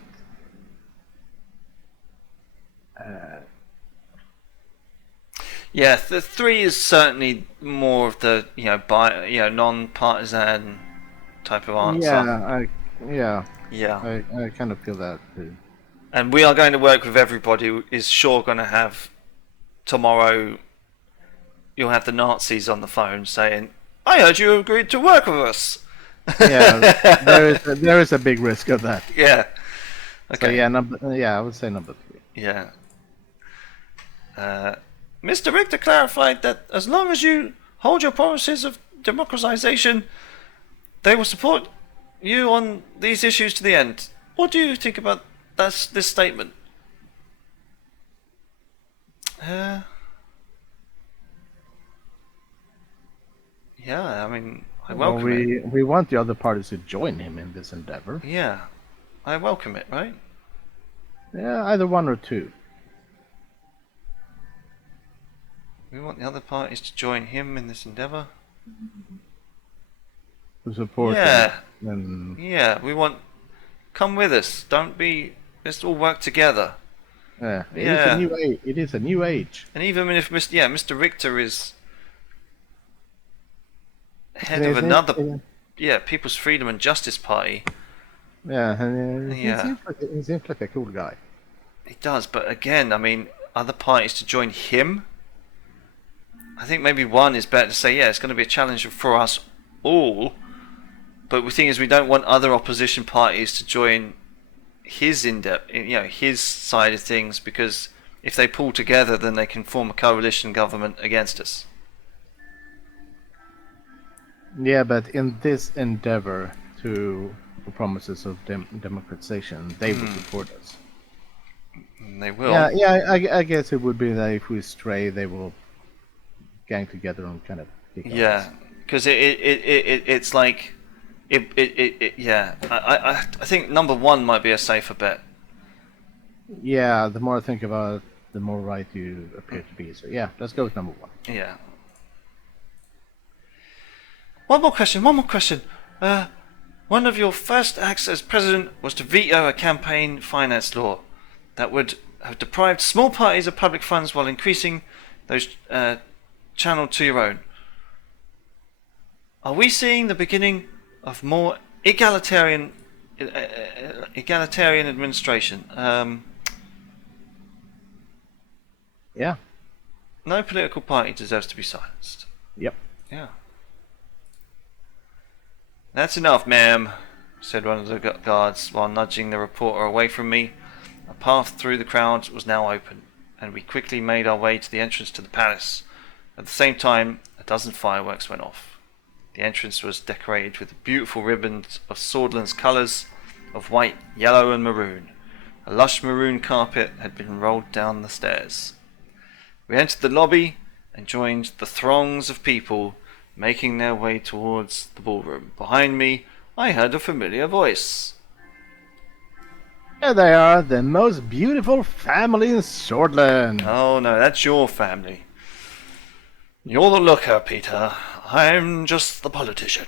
Yeah, the 3 is certainly more of the non-partisan type of answer. Yeah, I kind of feel that too. And we are going to work with everybody. Who is sure going to have tomorrow. You'll have the Nazis on the phone saying, "I heard you agreed to work with us." Yeah, there is a big risk of that. Yeah. Okay. So I would say number 3. Yeah. Mr. Richter clarified that as long as you hold your promises of democratization, they will support you on these issues to the end. What do you think about this statement? Yeah, I mean, I welcome it. We want the other parties to join him in this endeavor. Yeah, I welcome it, right? Yeah, either 1 or 2. We want the other parties to join him in this endeavor. To support him. Yeah, we want... Come with us. Let's all work together. Yeah, it is a new age. And even if Mr. Richter is head of another... People's Freedom and Justice Party. Yeah, he seems like a cool guy. He does, but again, I mean, other parties to join him... I think maybe 1 is better to say, it's going to be a challenge for us all. But the thing is, we don't want other opposition parties to join his his side of things, because if they pull together, then they can form a coalition government against us. Yeah, but in this endeavor to the promises of democratization, they will support us. They will. Yeah, I guess it would be that if we stray, they will gang together and kind of kick us. Because it's like I think number 1 might be a safer bet. Yeah, the more I think about it, the more right you appear to be. So yeah, let's go with number 1. Yeah. One more question. One of your first acts as president was to veto a campaign finance law that would have deprived small parties of public funds while increasing those channeled to your own. Are we seeing the beginning of more egalitarian administration? Yeah. No political party deserves to be silenced. Yep. Yeah. That's enough, ma'am, said one of the guards while nudging the reporter away from me. A path through the crowd was now open, and we quickly made our way to the entrance to the palace. At the same time, a dozen fireworks went off. The entrance was decorated with beautiful ribbons of Swordland's colours of white, yellow and maroon. A lush maroon carpet had been rolled down the stairs. We entered the lobby and joined the throngs of people making their way towards the ballroom. Behind me, I heard a familiar voice. Here they are, the most beautiful family in Swordland. Oh no, that's your family. You're the looker, Peter. I'm just the politician.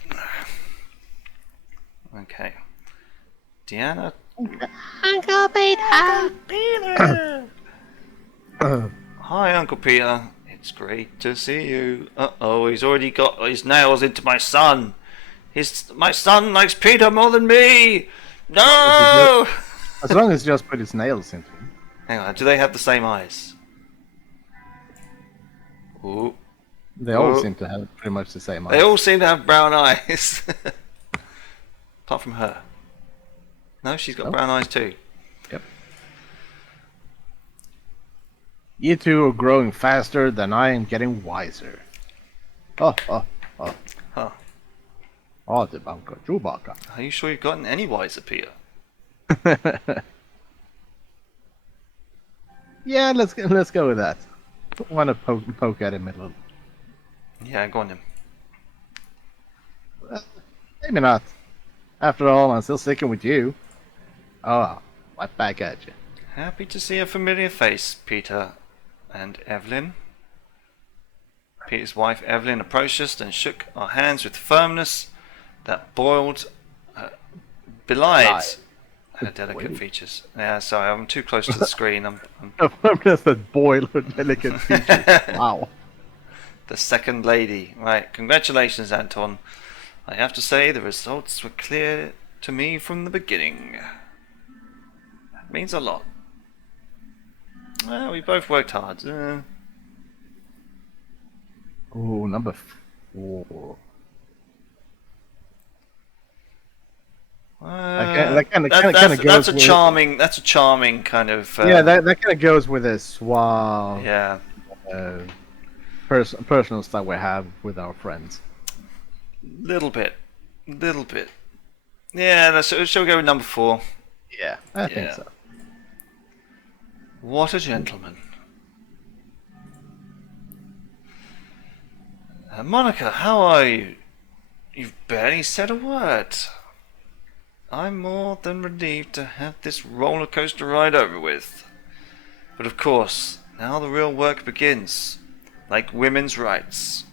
Okay. Deanna. Uncle Peter. Peter! Hi, Uncle Peter. It's great to see you. Uh-oh, he's already got his nails into my son. My son likes Peter more than me. No! As long as he just put his nails into him. Hang on, do they have the same eyes? Ooh. They all Ooh. seem to have pretty much the same They eyes. all seem to have brown eyes. Apart from her. No, she's got brown eyes too. Yep. You two are growing faster than I am getting wiser. Oh. Huh. Oh, the bunker, Chewbacca. Are you sure you've gotten any wiser, Peter? Yeah, let's go with that. Want to poke at him a little? Yeah, go on then. Maybe not. After all, I'm still sticking with you. Oh, right back at you. Happy to see a familiar face, Peter and Evelyn. Peter's wife Evelyn approached us and shook our hands with firmness that belied her delicate features. Yeah, sorry, I'm too close to the screen. I'm Firmness that boiled her delicate features. Wow. the second lady. Right, congratulations, Anton. I have to say the results were clear to me from the beginning. That means a lot. Well, we both worked hard. Oh, number 4. That kind of that's goes a with, charming. That's a charming kind of. yeah, that kind of goes with a suave, Yeah. personal style we have with our friends. Little bit. Yeah. Shall we go with number 4? Yeah, I think so. What a gentleman. Monica, how are you? You've barely said a word. I'm more than relieved to have this roller coaster ride over with. But of course, now the real work begins. Like women's rights.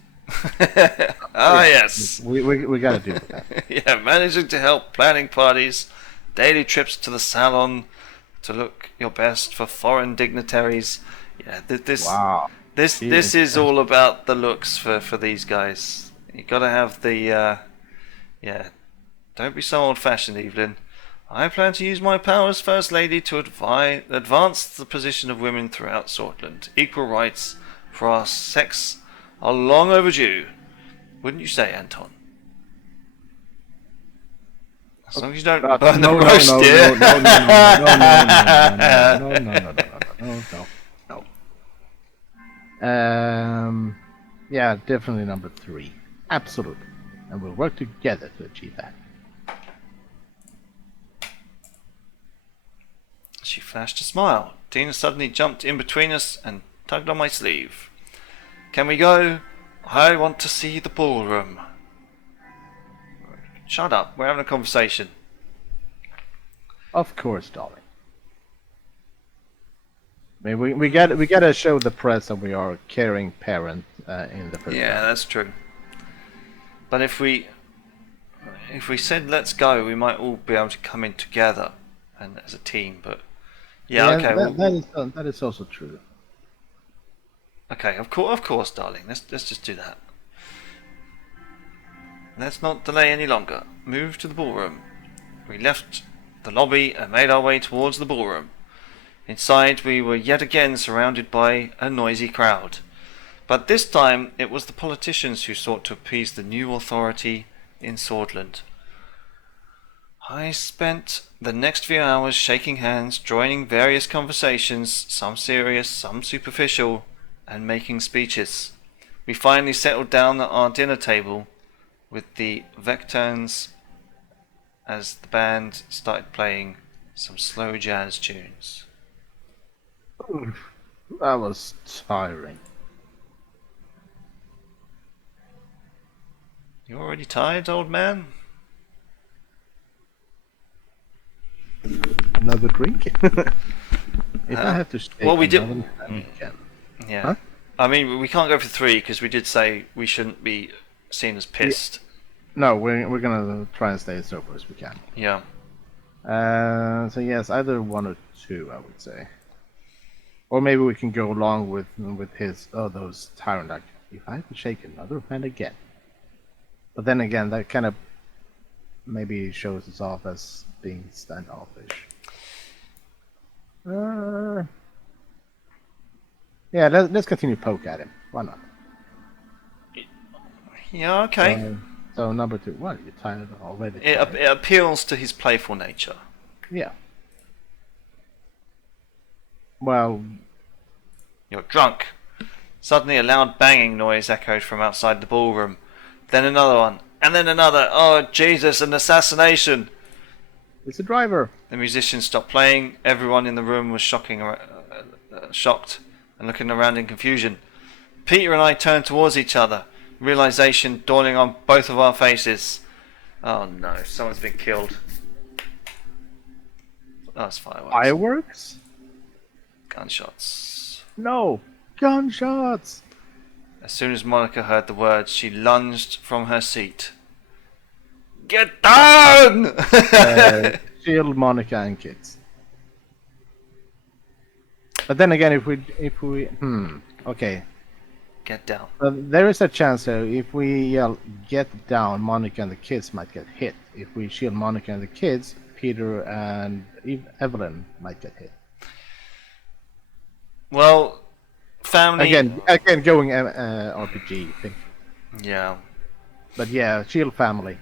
Yes. We gotta do that. Yeah, managing to help planning parties, daily trips to the salon, to look your best for foreign dignitaries. Yeah, Wow. This is all about the looks for these guys. You gotta have the yeah. Don't be so old-fashioned, Evelyn. I plan to use my power as First Lady to advance the position of women throughout Swordland. Equal rights for our sex are long overdue. Wouldn't you say, Anton? As long as you don't burn the roast, dear. No. Yeah, definitely number 3. Absolutely. And we'll work together to achieve that. She flashed a smile. Tina suddenly jumped in between us and tugged on my sleeve. Can we go? I want to see the ballroom. Shut up, we're having a conversation. Of course, darling. I mean, we gotta show the press that we are a caring parent in the first. Yeah, that's true. But if we said let's go, we might all be able to come in together and as a team. But yeah, okay. That is also true. Okay, of course, darling. Let's just do that. Let's not delay any longer. Move to the ballroom. We left the lobby and made our way towards the ballroom. Inside, we were yet again surrounded by a noisy crowd. But this time, it was the politicians who sought to appease the new authority in Swordland. I spent the next few hours shaking hands, joining various conversations, some serious, some superficial, and making speeches. We finally settled down at our dinner table with the Vectans as the band started playing some slow jazz tunes. That was tiring. You already tired, old man? another drink? If I have to stay well, we did- another time again. Yeah. Huh? I mean, we can't go for 3 because we did say we shouldn't be seen as pissed. No, we're gonna try and stay as sober as we can. Yeah. So yes, either 1 or 2, I would say. Or maybe we can go along with his those tyrant like if I have to shake another hand again. But then again, that kind of maybe shows us off as being standoffish. Yeah, let's continue poke at him. Why not? Yeah, okay. So number 2. What? You're tired already? It appeals to his playful nature. Yeah. Well, You're drunk. Suddenly a loud banging noise echoed from outside the ballroom. Then another one. And then another. Oh, Jesus, an assassination! it's a driver. The musicians stopped playing. Everyone in the room was shocked and looking around in confusion. Peter and I turned towards each other, realization dawning on both of our faces. Oh no, someone's been killed. Oh, it's fireworks. Fireworks? Gunshots. No, gunshots. As soon as Monica heard the words, she lunged from her seat. Get down! Shield Monica and kids. But then again, if we okay. Get down. There is a chance though, if we yell "get down," Monica and the kids might get hit. If we shield Monica and the kids, Peter and Evelyn might get hit. Well, family. Again, going RPG thing. Yeah. But yeah, shield family.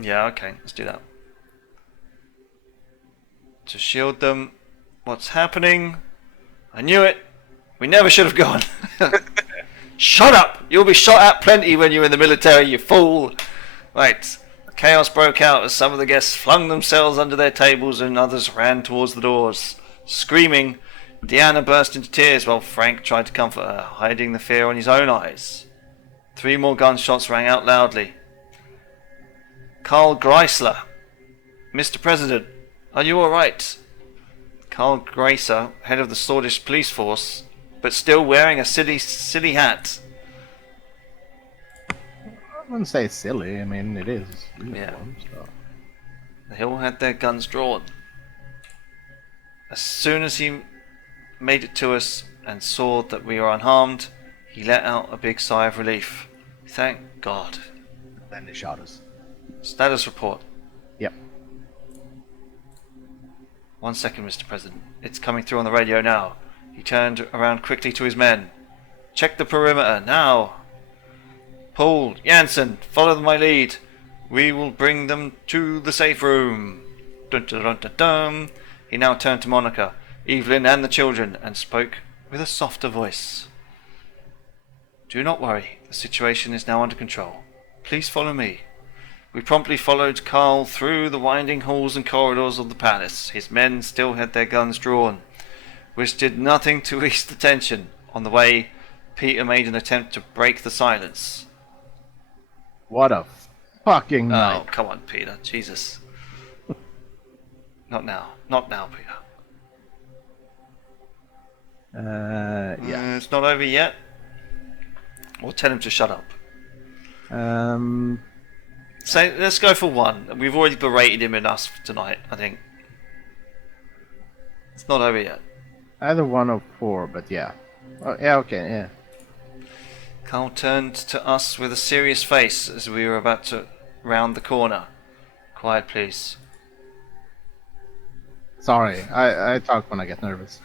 Yeah, okay, let's do that. To shield them. What's happening? I knew it. We never should have gone. Shut up! You'll be shot at plenty when you're in the military, you fool! Right. Chaos broke out as some of the guests flung themselves under their tables and others ran towards the doors. Screaming, Deanna burst into tears while Frank tried to comfort her, hiding the fear on his own eyes. 3 more gunshots rang out loudly. Carl Greisler. Mr. President, are you alright? Carl Greisler, head of the Swedish police force, but still wearing a silly hat. I wouldn't say silly. I mean, it is uniform. So. They all had their guns drawn. As soon as he made it to us and saw that we were unharmed, he let out a big sigh of relief. Thank God. Then they shot us. Status report. Yep. 1 second, Mr. President. It's coming through on the radio now. He turned around quickly to his men. Check the perimeter, now! Paul, Jansen, follow my lead. We will bring them to the safe room. Dun dun dun dun dun. He now turned to Monica, Evelyn and the children and spoke with a softer voice. Do not worry, the situation is now under control. Please follow me. We promptly followed Carl through the winding halls and corridors of the palace. His men still had their guns drawn, which did nothing to ease the tension. On the way, Peter made an attempt to break the silence. What a fucking night. Oh, come on, Peter. Jesus. Not now. Not now, Peter. Yeah. It's not over yet. Or tell him to shut up. So let's go for 1. We've already berated him enough tonight, I think. It's not over yet. Either 1 or 4, but yeah. Oh, yeah, okay, yeah. Carl turned to us with a serious face as we were about to round the corner. Quiet, please. Sorry, I talk when I get nervous.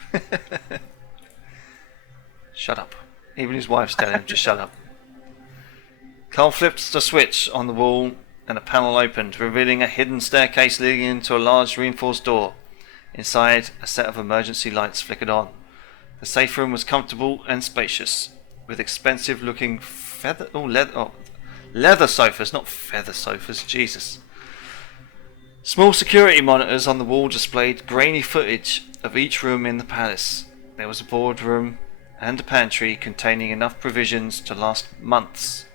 Shut up. Even his wife's telling him to shut up. Carl flipped the switch on the wall and a panel opened, revealing a hidden staircase leading into a large reinforced door. Inside, a set of emergency lights flickered on. The safe room was comfortable and spacious, with expensive-looking leather sofas, not feather sofas, Jesus. Small security monitors on the wall displayed grainy footage of each room in the palace. There was a boardroom and a pantry containing enough provisions to last months.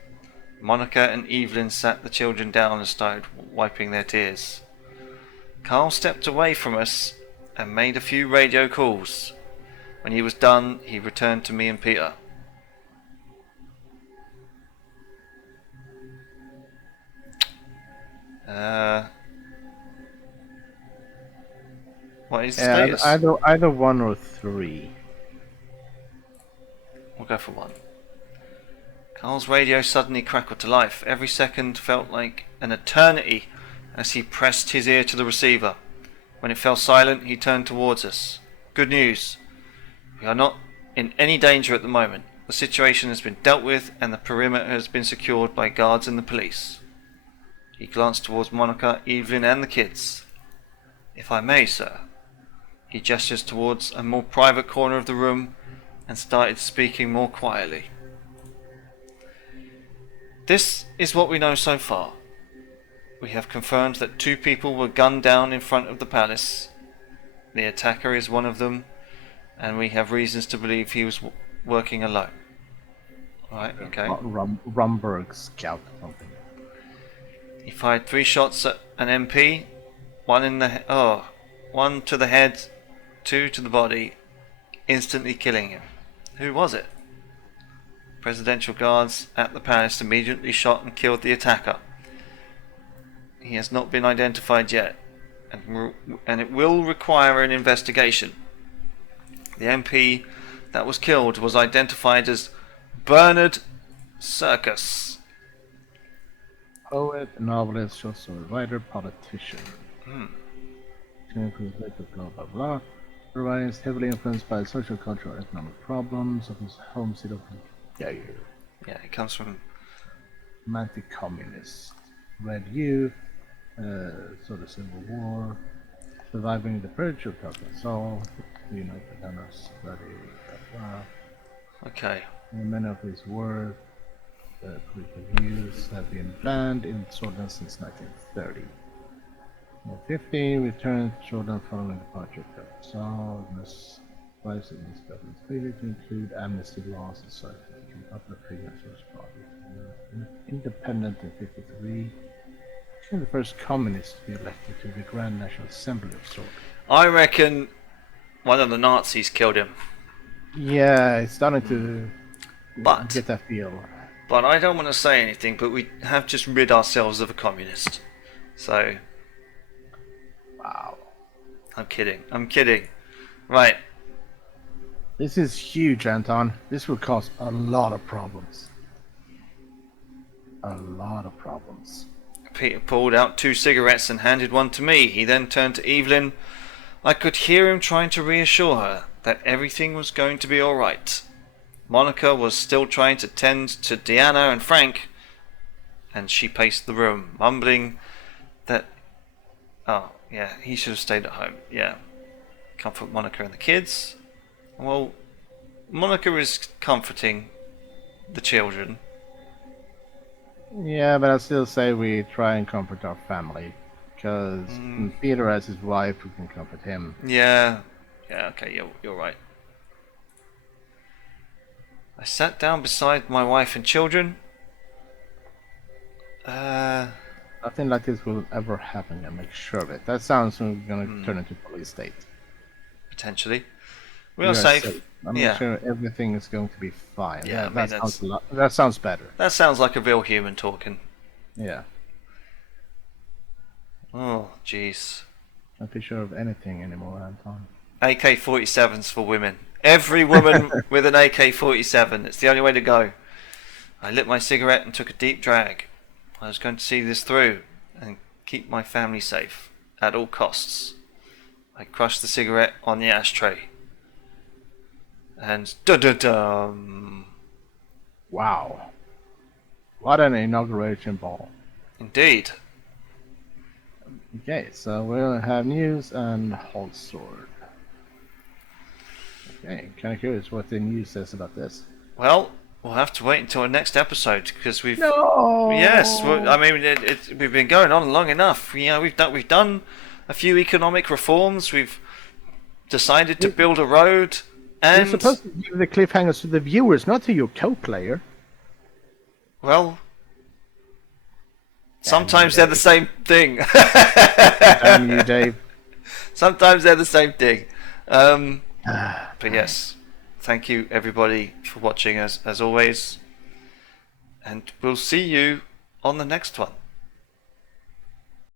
Monica and Evelyn sat the children down and started wiping their tears. Carl stepped away from us and made a few radio calls. When he was done, he returned to me and Peter. What is the status? Either 1 or 3. We'll go for 1. Carl's radio suddenly crackled to life. Every second felt like an eternity as he pressed his ear to the receiver. When it fell silent, he turned towards us. Good news. We are not in any danger at the moment. The situation has been dealt with and the perimeter has been secured by guards and the police. He glanced towards Monica, Evelyn and the kids. If I may, sir. He gestures towards a more private corner of the room and started speaking more quietly. This is what we know so far. We have confirmed that 2 people were gunned down in front of the palace. The attacker is one of them, and we have reasons to believe he was working alone. Right, okay. Rumberg scout or something. He fired 3 shots at an MP, 1 to the head, 2 to the body, instantly killing him. Who was it? Presidential guards at the palace immediately shot and killed the attacker. He has not been identified yet, and it will require an investigation. The MP that was killed was identified as Bernard Circus. Poet, novelist, short story writer, politician. Blah blah blah. Suzerain is heavily influenced by social, cultural, and economic problems of his home city of Yale. Yeah, it comes from Romantic communist. Red U. Sort of Civil War. Surviving the purge of Soul. United Gunners. Blah blah. Okay. And many of his work, political views have been banned in Jordan since 1930. In 15, returned to Jordan following the departure of Terra. So, this advice in this government's failure to include amnesty laws and such from other freedom source bodies. Independent in 53, and the first communist to be elected to the Grand National Assembly of Jordan. I reckon one of the Nazis killed him. Yeah, it's starting to get that feel. But I don't want to say anything, but we have just rid ourselves of a communist. So... Wow. I'm kidding. Right. This is huge, Anton. This will cause a lot of problems. Peter pulled out 2 cigarettes and handed one to me. He then turned to Evelyn. I could hear him trying to reassure her that everything was going to be alright. Monica was still trying to tend to Deanna and Frank, and she paced the room, mumbling that... Oh, yeah, he should have stayed at home. Yeah. Comfort Monica and the kids. Well, Monica is comforting the children. Yeah, but I still say we try and comfort our family. Because Peter has his wife who can comfort him. Yeah. Yeah, okay, you're right. I sat down beside my wife and children. Nothing like this will ever happen, I make sure of it. That sounds like we're going to turn into police state. Potentially. We are safe. I'm sure everything is going to be fine. Yeah, that sounds better. That sounds like a real human talking. Yeah. Oh, jeez. Not be sure of anything anymore, Anton. AK-47s for women. Every woman with an AK-47. It's the only way to go. I lit my cigarette and took a deep drag. I was going to see this through and keep my family safe at all costs. I crushed the cigarette on the ashtray. And dun-dun-dun! Wow. What an inauguration ball. Indeed. Okay, so we'll have news and hold sword. Okay, kind of curious what the news says about this. Well, we'll have to wait until our next episode because we've. No. Yes, well, I mean we've been going on long enough. You know, we've done a few economic reforms. We've decided to build a road, and you're supposed to give the cliffhangers to the viewers, not to your co-player. Well, sometimes they're the same thing. Damn you, Dave. Sometimes they're the same thing. But yes, thank you everybody for watching us as always. And we'll see you on the next one.